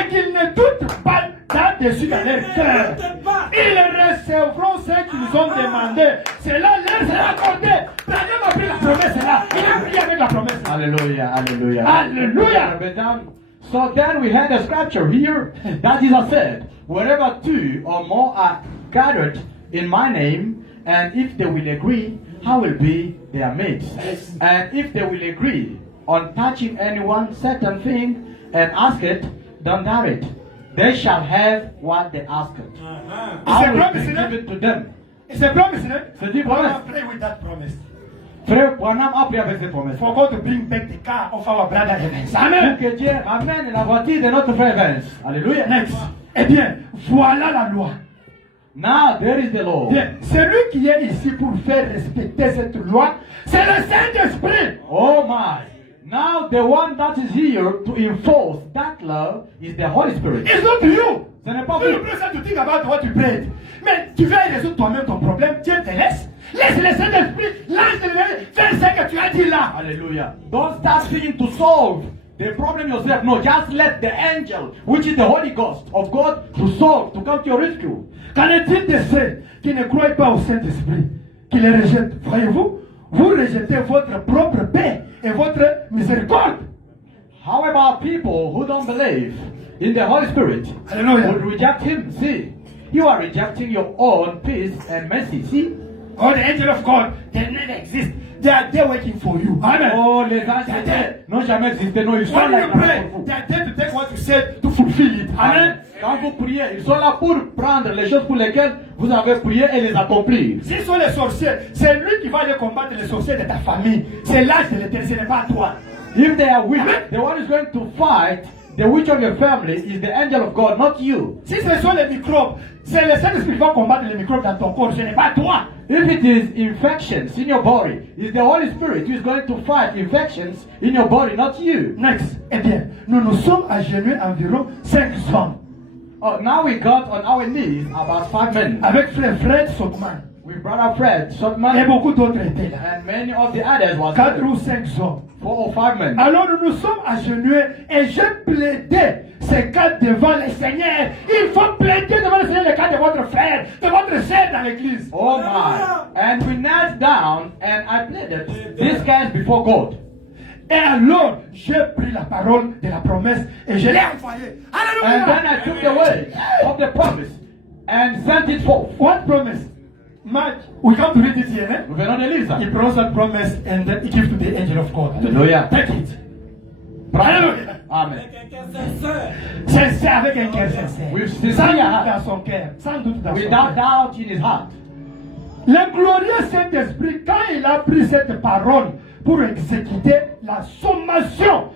et qu'ils ne doutent pas là-dessus dans leur cœur, ils recevront ce qu'ils ont demandé. Cela leur sera accordé. Daniel a pris la promesse là. Il a prié avec la promesse. Hallelujah, hallelujah. Hallelujah. So then we had a scripture here that Jesus said, wherever two or more are gathered in my name, and if they will agree, I will be their midst. And if they will agree on touching anyone certain thing and ask it, don't doubt it. They shall have what they ask it. I will give it to them. It's a promise, isn't it? C'est une I promesse. want to pray with that promise. Frère Branham a pris avec cette promesse. For God to bring back the car of our brother Evans. Amen. Pour que Dieu ramène la voiture de notre frère Vince. Alléluia. Next. Eh bien, voilà la loi. Now there is the law. Bien, celui qui est ici pour faire respecter cette loi, c'est le Saint-Esprit. Oh my. Now the one that is here to enforce that law is the Holy Spirit. It's not you. Ce n'est pas You vous. pray to think about what you prayed. Mais tu vas résoudre toi-même ton problème. Dieu te laisse. Laisse le Saint-Esprit. Fais ce que tu as dit là. Hallelujah. Don't start thinking to solve the problem yourself. No, just let the angel, which is the Holy Ghost of God, to solve, to come to your rescue. Qu'en est-il de ceux qui ne croient pas au Saint-Esprit, qui les rejettent? Voyez-vous, vous rejetez votre propre paix et votre miséricorde. How about people who don't believe in the Holy Spirit? Hallelujah. Would reject Him. See, you are rejecting your own peace and mercy. See? Oh, the angel of God, they never exist. They are there waiting for you. Amen. Oh, les anges n'ont jamais existé. Non, ils sont When là you pray, pour vous. they are there to take what you said to fulfill it. Amen. Quand vous priez, ils sont là pour prendre les choses pour lesquelles vous avez prié et les accomplir. S'ils sont les sorciers, c'est lui qui va aller combattre les sorciers de ta famille. C'est l'âge de l'éternel, ce n'est pas toi. If they are weak, the one who's going to fight the witch of your family is the angel of God, not you. Si ce sont les microbes, c'est le Saint-Esprit qui va combattre les microbes dans ton corps, ce n'est pas toi. If it is infections in your body, it's the Holy Spirit who is going to fight infections in your body, not you. Next. Eh bien, nous nous sommes agenouillés environ 5 hommes. Oh, now we got on our knees about 5 men. Avec frère Fred Sotman. With brother Fred, Et Sotman, beaucoup d'autres étaient là. and many of the others was 4 there. ou 5 hommes. 4 or 5 men. Alors nous nous sommes agenouillés et j'ai plaidé ces cas devant le Seigneur. Il faut plaider devant le Seigneur les cas de votre frère, de votre sœur dans l'église. Oh my. And we knelt down and I pleaded these guys before God. Et alors, j'ai pris la parole de la promesse et je l'ai envoyée. And then I took the word of the promise and sent it forth. What promise? Mark, we come to read it here, eh? Nous venons de lire ça. He pronounced that promise and then he gives to the angel of God. Hallelujah. Take it. Hallelujah. Amen. Sincère avec un cœur sincère. With Sans sincere doute heart. dans son cœur. Sans doute dans son Without cœur. doubt in his heart. Le glorieux Saint-Esprit, quand il a pris cette parole pour exécuter la sommation,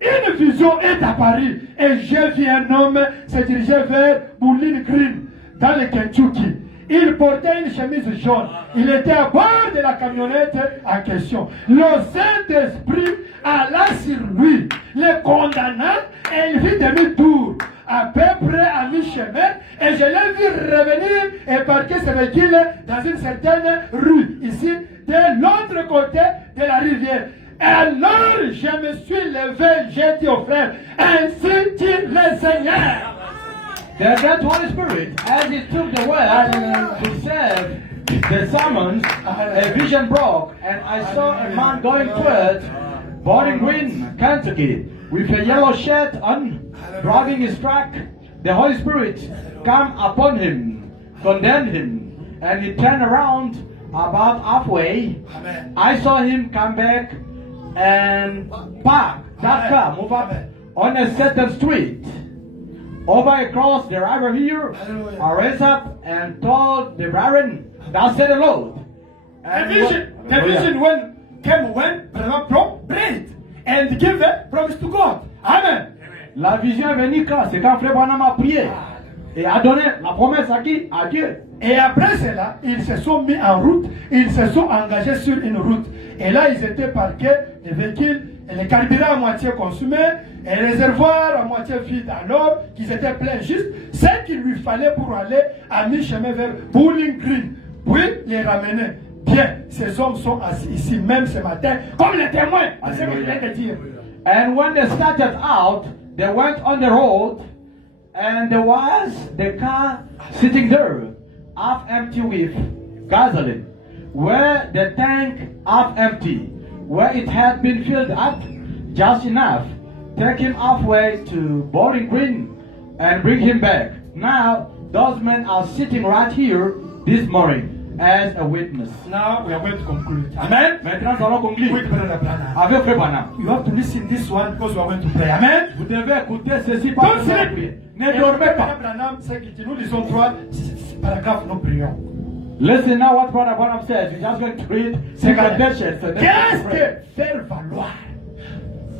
une vision est apparue et j'ai vu un homme se diriger vers Bowling Green dans le Kentucky. Il portait une chemise jaune. Il était à bord de la camionnette en question. Le Saint-Esprit alla sur lui, le condamna et il fit demi-tour. À peu près à mi-chemin, et je l'ai vu revenir et parquer ses véhicules dans une certaine rue, ici, de l'autre côté de la rivière. Et alors je me suis levé, j'ai dit au frère, ainsi dit le Seigneur. Then that Holy Spirit, as he took the word to serve the summons, a vision broke, and I saw a man going towards Bowling Green, Kentucky, with a yellow shirt on, driving his truck, the Holy Spirit came upon him, condemned him, and he turned around about halfway. Amen. I saw him come back and park that car, move up on a certain street. Over across the river here, Hallelujah. I raised up and told the Baron, thus said the Lord. The vision when came when Branham prayed and gave a promise to God. Amen. La vision est venue quand? C'est quand Frère Branham a prié et a donné la promesse à qui? À Dieu. Et après cela, ils se sont mis en route, ils se sont engagés sur une route. Et là, ils étaient parqués, les véhicules, et les carburants à moitié consumés, et les réservoirs à moitié vides, alors qu'ils étaient pleins juste ce qu'il lui fallait pour aller à mi-chemin vers Bowling Green. Puis les ramener. Bien, ces hommes sont assis ici même ce matin, comme les témoins. C'est ce que je viens de dire. And when they started out, they went on the road, and there was the car sitting there, half empty with gasoline, where the tank half empty, where it had been filled up just enough, take him halfway to Bowling Green and bring him back. Now, those men are sitting right here this morning as a witness. Now we are going to conclude. Amen. Maintenant, nous allons conclure With Brother Branham. avec Frère Branham. You have to listen this one because we are going to pray. Amen. Vous devez écouter ceci parce que Don't nous allons sleep. prier. Ne dormez pas. Branham, c'est qu'il dit, nous lisons 3 paragraphes, nous prions. Listen now what Brother Branham says. We're just going to read C'est second correct. verses. So Qu'est-ce que faire valoir?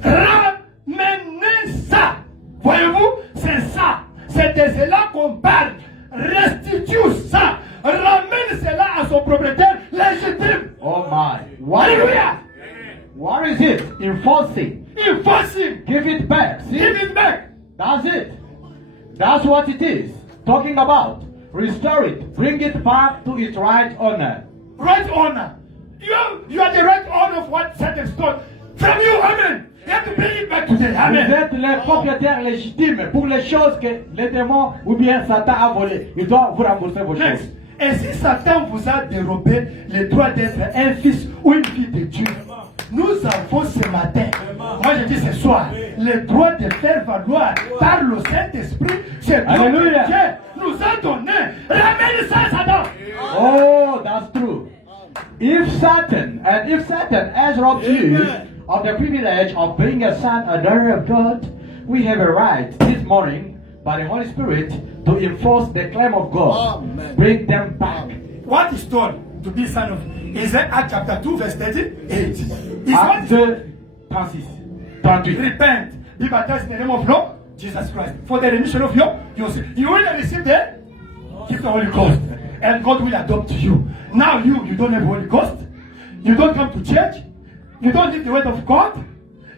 Ramenez ça. Voyez-vous, c'est ça. C'est de cela qu'on parle. Restitue ça. Ramène cela à son propriétaire légitime. Oh my. What, Alléluia. what is it? Enforcing. Enforcing. Give it back. See? Give it back. That's it. That's what it is. Talking about. Restore it. Bring it back to its right honor. Right honor. You are the right honor of what set in stone. From you, amen. You have to bring it back today. Vous Amen. êtes les propriétaires légitimes pour les choses que les démons ou bien Satan a volées. Il doit vous rembourser vos Next. choses. Et si Satan vous a dérobé le droit d'être un fils ou une fille de Dieu, nous avons ce matin, moi je dis ce soir, le droit de faire valoir par le Saint-Esprit, c'est droit que Alléluia. Dieu nous a donné. Ramène ça, Satan. Oh, that's true. If Satan has robbed you of the privilege of being a son, a daughter of God, we have a right this morning by the Holy Spirit to enforce the claim of God. Amen. Bring them back. What is told to be son of Isaiah Acts chapter 2 verse 38? Is what Acte 2, 36, 38. repent, be baptized in the name of Lord Jesus Christ for the remission of your sins. You will receive the gift of the Holy Ghost, and God will adopt you. Now you don't have Holy Ghost. You don't come to church. You don't need the word of God.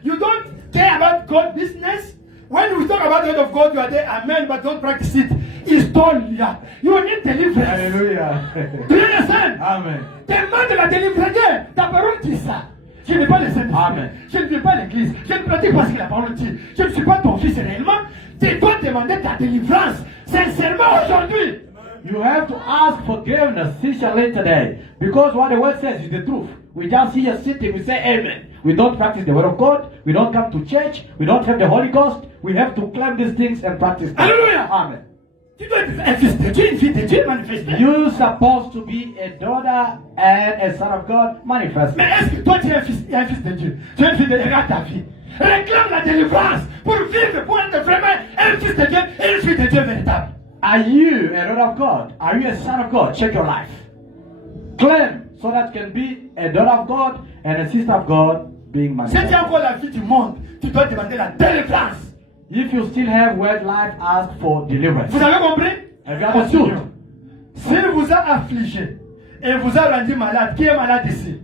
You don't care about God business. When we talk about the word of God, you are there, amen, but don't practice it. It's told you. You need deliverance. Alléluia. Do you understand? Amen. Demande la délivrance. Ta parole dit ça. Je n'ai pas le Saint-Esprit. Amen. Je ne vais pas à l'église. Je ne pratique pas ce que la parole dit. Je ne suis pas ton fils réellement. Tu dois demander ta délivrance sincèrement aujourd'hui. You have to ask forgiveness sincerely today. Because what the word says is the truth. We just here sitting, we say amen. We don't practice the word of God. We don't come to church. We don't have the Holy Ghost. We have to claim these things and practice them. Hallelujah. Amen. Tu dois être un fils de Dieu, une fille de Dieu manifestée. You're supposed to be a daughter and a son of God manifest. Mais est-ce que toi tu es un fils de Dieu? Tu es une fille de Dieu, regarde ta vie. Réclame la délivrance pour vivre, pour être vraiment un fils de Dieu et une fille de Dieu véritable. Are you a daughter of God? Are you a son of God? Check your life. Claim so that you can be a daughter of God and a sister of God being Si tu manifested. as encore la vie du monde, tu dois demander la délivrance. If you still have word life, ask for deliverance. Vous avez compris? Have you understood? S'il vous a affligé et vous a rendu malade, qui est malade ici?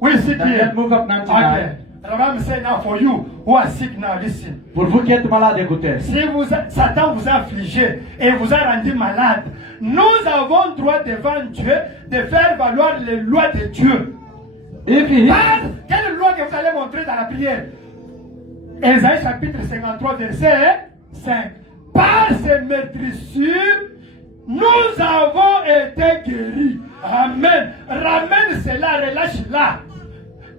Oui, c'est qui Then est. let's move up 99. Okay. Abraham say now for you who are sick now, listen. Pour vous qui êtes malade, écoutez. Si Satan vous a affligé et vous a rendu malade, nous avons droit devant Dieu de faire valoir les lois de Dieu. If he Quelle loi que vous allez montrer dans la prière? Ésaïe chapitre 53 verset 5. Par ces meurtrissures, nous avons été guéris. Amen. Ramène cela, relâche-la.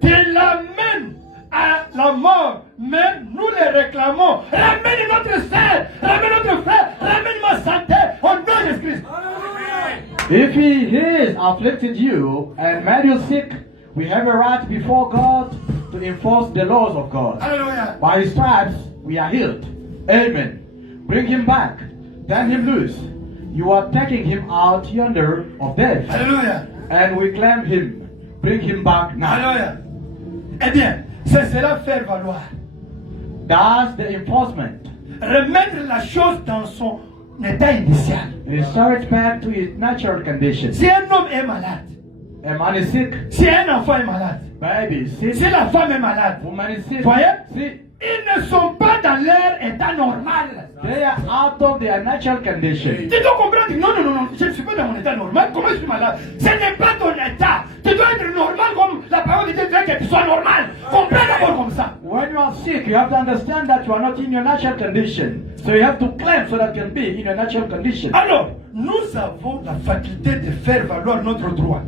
Tu l'amènes à la mort, mais nous les réclamons. Ramène notre sœur, ramène notre frère, If he has afflicted you and made you sick, we have a right before God to enforce the laws of God. Alléluia. By his stripes, we are healed. Amen. Bring him back. Turn him loose. You are taking him out yonder of death. Alléluia. And we claim him. Bring him back now. Alléluia. Eh bien, c'est cela faire valoir. That's the enforcement. Remettre la chose dans son état initial. Restore it back to its natural condition. Si un homme est malade, A man is sick. si un enfant est malade, Baby is sick. si la femme est malade, Woman is sick. voyez, See, ils ne sont pas dans leur état normal. they are out of their natural condition. Tu dois comprendre, non, non, non, non, je ne suis pas dans mon état normal. Comment je suis malade? Ce n'est pas ton état. Tu dois être normal comme la parole de Dieu veut que tu sois normal. Comprends d'abord comme ça. When you are sick, you have to understand that you are not in your natural condition. So you have to claim so that you can be in your natural condition. Alors, nous avons la faculté de faire valoir notre droit.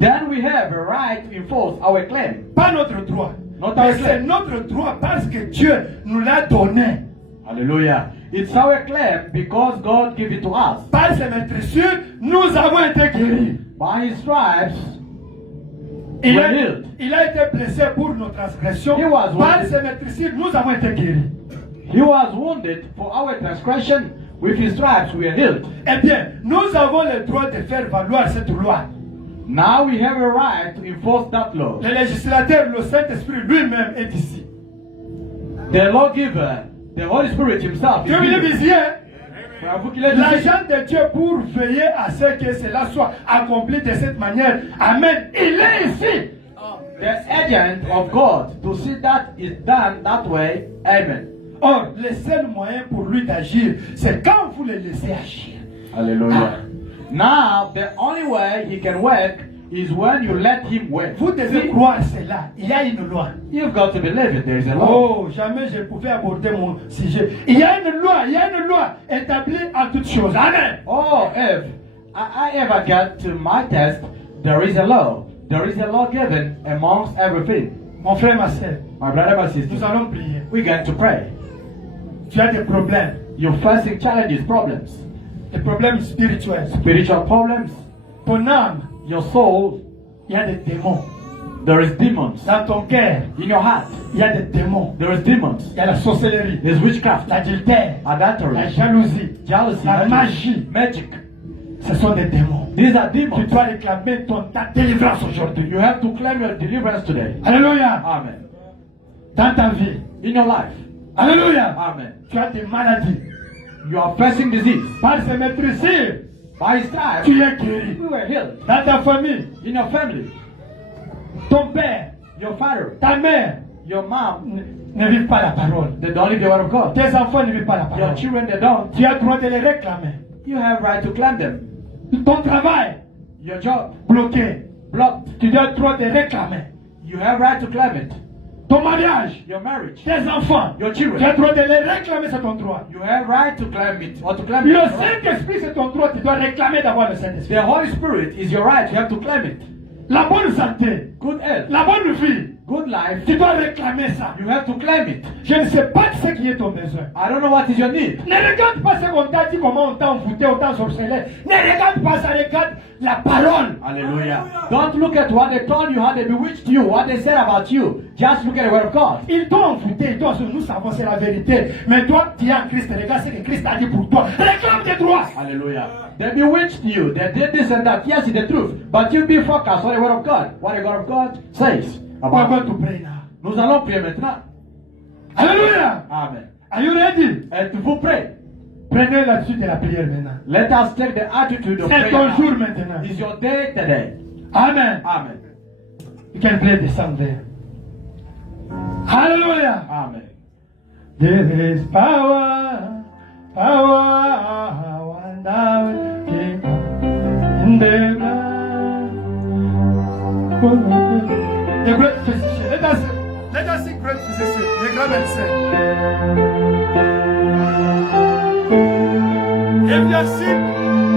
Then we have a right to enforce our claim. Pas notre droit. Not Mais our c'est claim. notre droit parce que Dieu nous l'a donné. Hallelujah. It's our claim because God gave it to us. Par ses maîtrissures, nous avons été guéris. By his stripes, Il we're a, healed. il a été blessé pour nos transgressions. He was Par wounded. ses maîtrissures, nous avons été guéris. He was wounded for our transgression. With his stripes, we are healed. Eh bien, nous avons le droit de faire valoir cette loi. Now we have a right to enforce that law. Le législateur, le Saint-Esprit lui-même est ici. The lawgiver, the Holy Spirit himself, is Que vous le here. disiez, Pour vous qu'il est ici. l'agent de Dieu pour veiller à ce que cela soit accompli de cette manière. Amen. Il est ici. The agent of God to see that is done that way. Amen. Or, le seul moyen pour lui d'agir, c'est quand vous le laissez agir. Hallelujah. Now, the only way he can work is when you let him work. Vous devez croire cela. Il y a une loi. You've got to believe it. There is a law. Oh, jamais je pouvais aborder mon sujet. Il y a une loi établie en toutes choses. Amen. Oh, if I ever get to my test, there is a law. There is a law given amongst everything. Mon frère, ma soeur, My brother, my sister, nous allons prier. we're going to pray. Tu as des problèmes. You're facing challenges, problems, Des problèmes spirituels. spiritual problems. Ton âme, Your soul, il y a des démons. there is demons. Dans ton cœur, In your heart, il y a des démons. there is demons. Il y a la sorcellerie, There's witchcraft, l'adultère, la adultery, jalousie, jealousy, la magie. magic. Ce sont des démons. These are Tu demons. dois réclamer ta délivrance aujourd'hui. You have to claim your deliverance today. Alléluia. Amen. Dans ta vie. In your life. Alléluia. Amen. Tu as des maladies. You are facing disease. Par ses maîtrisures, By his stripes, tu es guéri. we were healed. Dans ta famille, In your family, ton père, your father, ta mère your mom, ne vivent pas la parole. they don't live the word of God. Tes enfants ne vivent pas la Your parole. children, they don't. Tu as le droit de les réclamer. You have right to claim them. Ton travail, Your job, bloqué. blocked. Tu dois le droit de réclamer. You have right to claim it. Ton mariage, Your marriage, tes enfants, your tu as children, le droit de les réclamer, c'est ton droit. you have right to claim it or to claim Le it. Saint-Esprit, c'est ton droit. Tu dois réclamer d'avoir le Saint-Esprit. The Holy Spirit is your right. You have to claim it. La bonne santé, Good health, la bonne vie, good life. tu dois réclamer ça. You have to claim it. Je ne sais pas ce qui est ton besoin. I don't know what is your need. Ne regarde pas ce qu'on t'a dit, comment on t'a envoûté, on t'a sorcelé. Ne regarde pas ça, regarde la parole. Hallelujah. Don't look at what they told you, how they bewitched you, what they said about you. Just look at the word of God. Ils t'ont envoûté, ils t'ont nous savons, c'est la vérité. Mais toi, tu es en Christ, regarde ce que Christ a dit pour toi. Réclame tes droits. Hallelujah. They bewitched you. They did this and that. Yes, it's the truth. But you be focused on the word of God. What the word of God says On va about to you. pray now. Nous allons prier maintenant. Alléluia. Amen. Are you ready? Êtes-vous prêts? Prenez l'attitude de la prière maintenant. Let us take the attitude of C'est prayer ton now. jour maintenant. It's your day today. Amen. Amen. You can play the song there. Hallelujah. Amen. There is power, wonder in the blood. The great physician. Let us sing great physician, the grand médecin. If you are sick,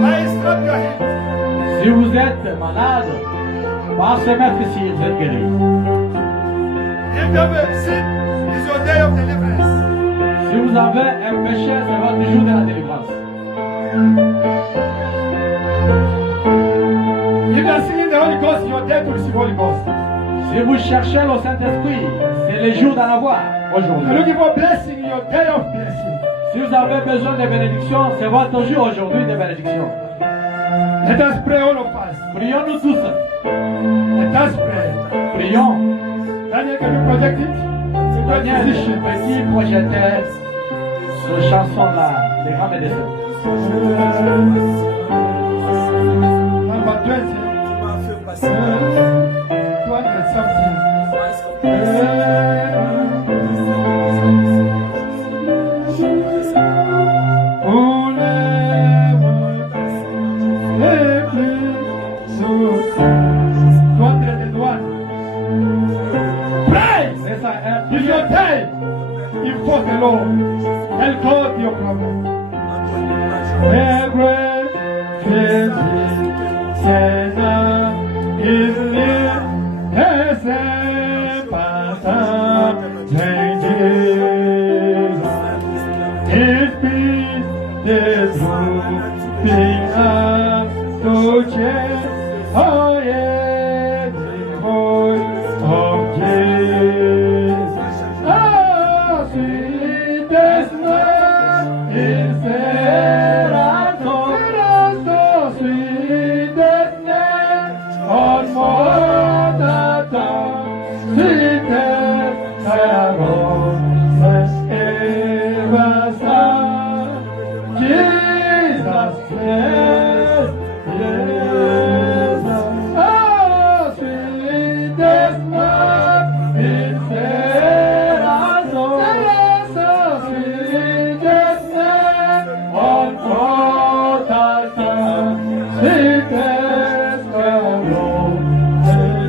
I strap your hands. Si vous êtes malade, passez mettre ici, vous êtes guéri. If you have a sin, it's your day of deliverance. Si vous avez un péché, c'est votre jour de la délivrance. Holy Ghost, you're there to receive Holy Ghost. Si vous cherchez le Saint-Esprit, c'est le jour d'en avoir You're aujourd'hui. looking for blessing, your day of blessing. Si vous avez besoin de bénédictions, c'est votre jour aujourd'hui de bénédictions. Let us pray, all of us. Prions-nous tous. Let us pray. Prions. Daniel, can you project it? C'est quoi Daniel, musician? petit projecteur, cette chanson-là, des grands médecins. Number 20. 200 something. C'est ça, hein? If you're tired, invoke the Lord. Tell God your problem. Everything Sena is near, His peace is moving us to change. Oh yeah, the voice of Jesus. Ah, sweetest love is there at home. So sweetest name on mortal tongue. Sweetest carol ever sung. Jesus bless, Jesus. Oh, sweetest love is there as old. So sweetest name on mortal tongue. Sweetest carol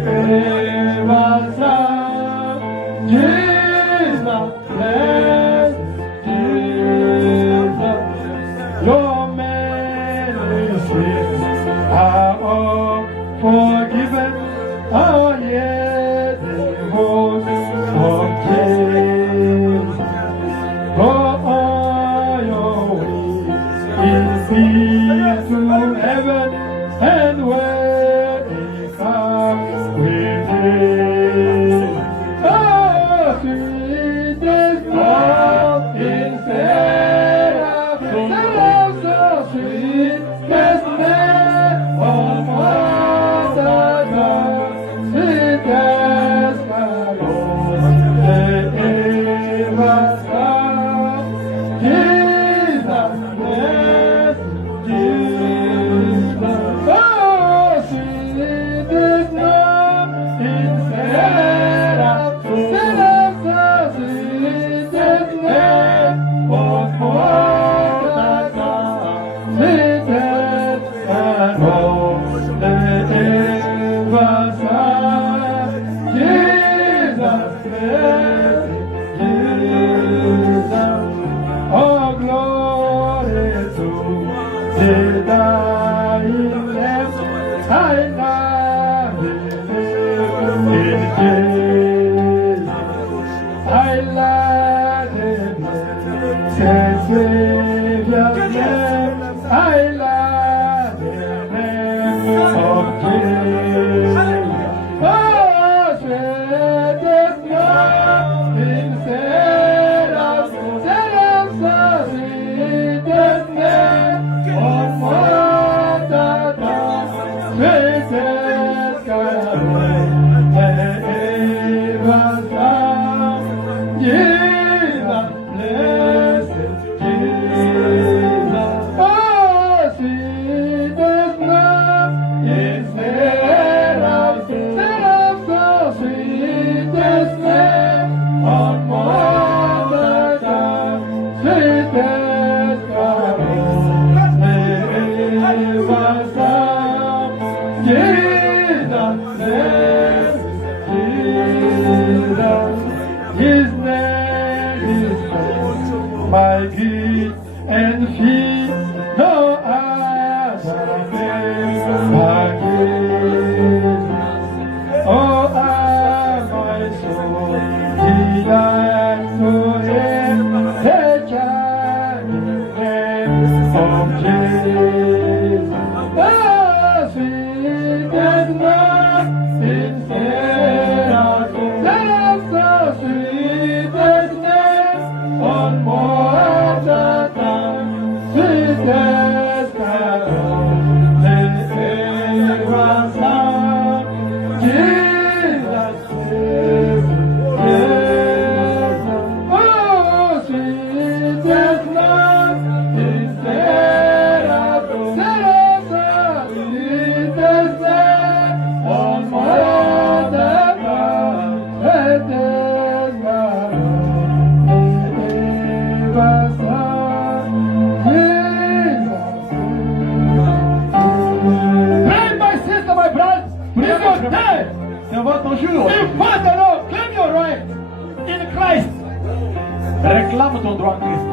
ever sung. Jesus bless, Jesus. Your many sins are all forgiven. Oh yeah, the most of Jesus. Go on your way in peace to heaven, and where He comes with Him. Oh, sweetest love is there. So sweet, best man of all the God, sweetest carol ever sung. Jesus bless, Jesus. Oh, sweetest love is there. So sweetest name of all the God, sweetest carol ever sung. Jesus bless, Jesus. Oh, glory to the dying Lamb. I love in Jesus. I love Him, Savior's name. I love the name of Jesus. Oh, sweetest love instead of self, sweetest name of mortal tongue, sweetest carol ever sung. Jesus bless, Jesus. Oh, sweetest love is there of so sweetest name on mortal tongue, sweetest carol ever sung. Jesus bless, Jesus. His name is my gift and feet, no other name but Jesus. Oh, my soul, delight to Him, the shining name of Jesus. Oh, sweetest love. sweetest carol in Aaron's heart. Jesus saves, yes. Oh, sweetest love is Seraphim, sweetest love on Mother God, sweetest carol in Aaron's heart. Pray, my sister, my brother. It's your time. C'est votre jour. You fight the Lord. Claim your right in Christ. Réclame ton droit en Christ.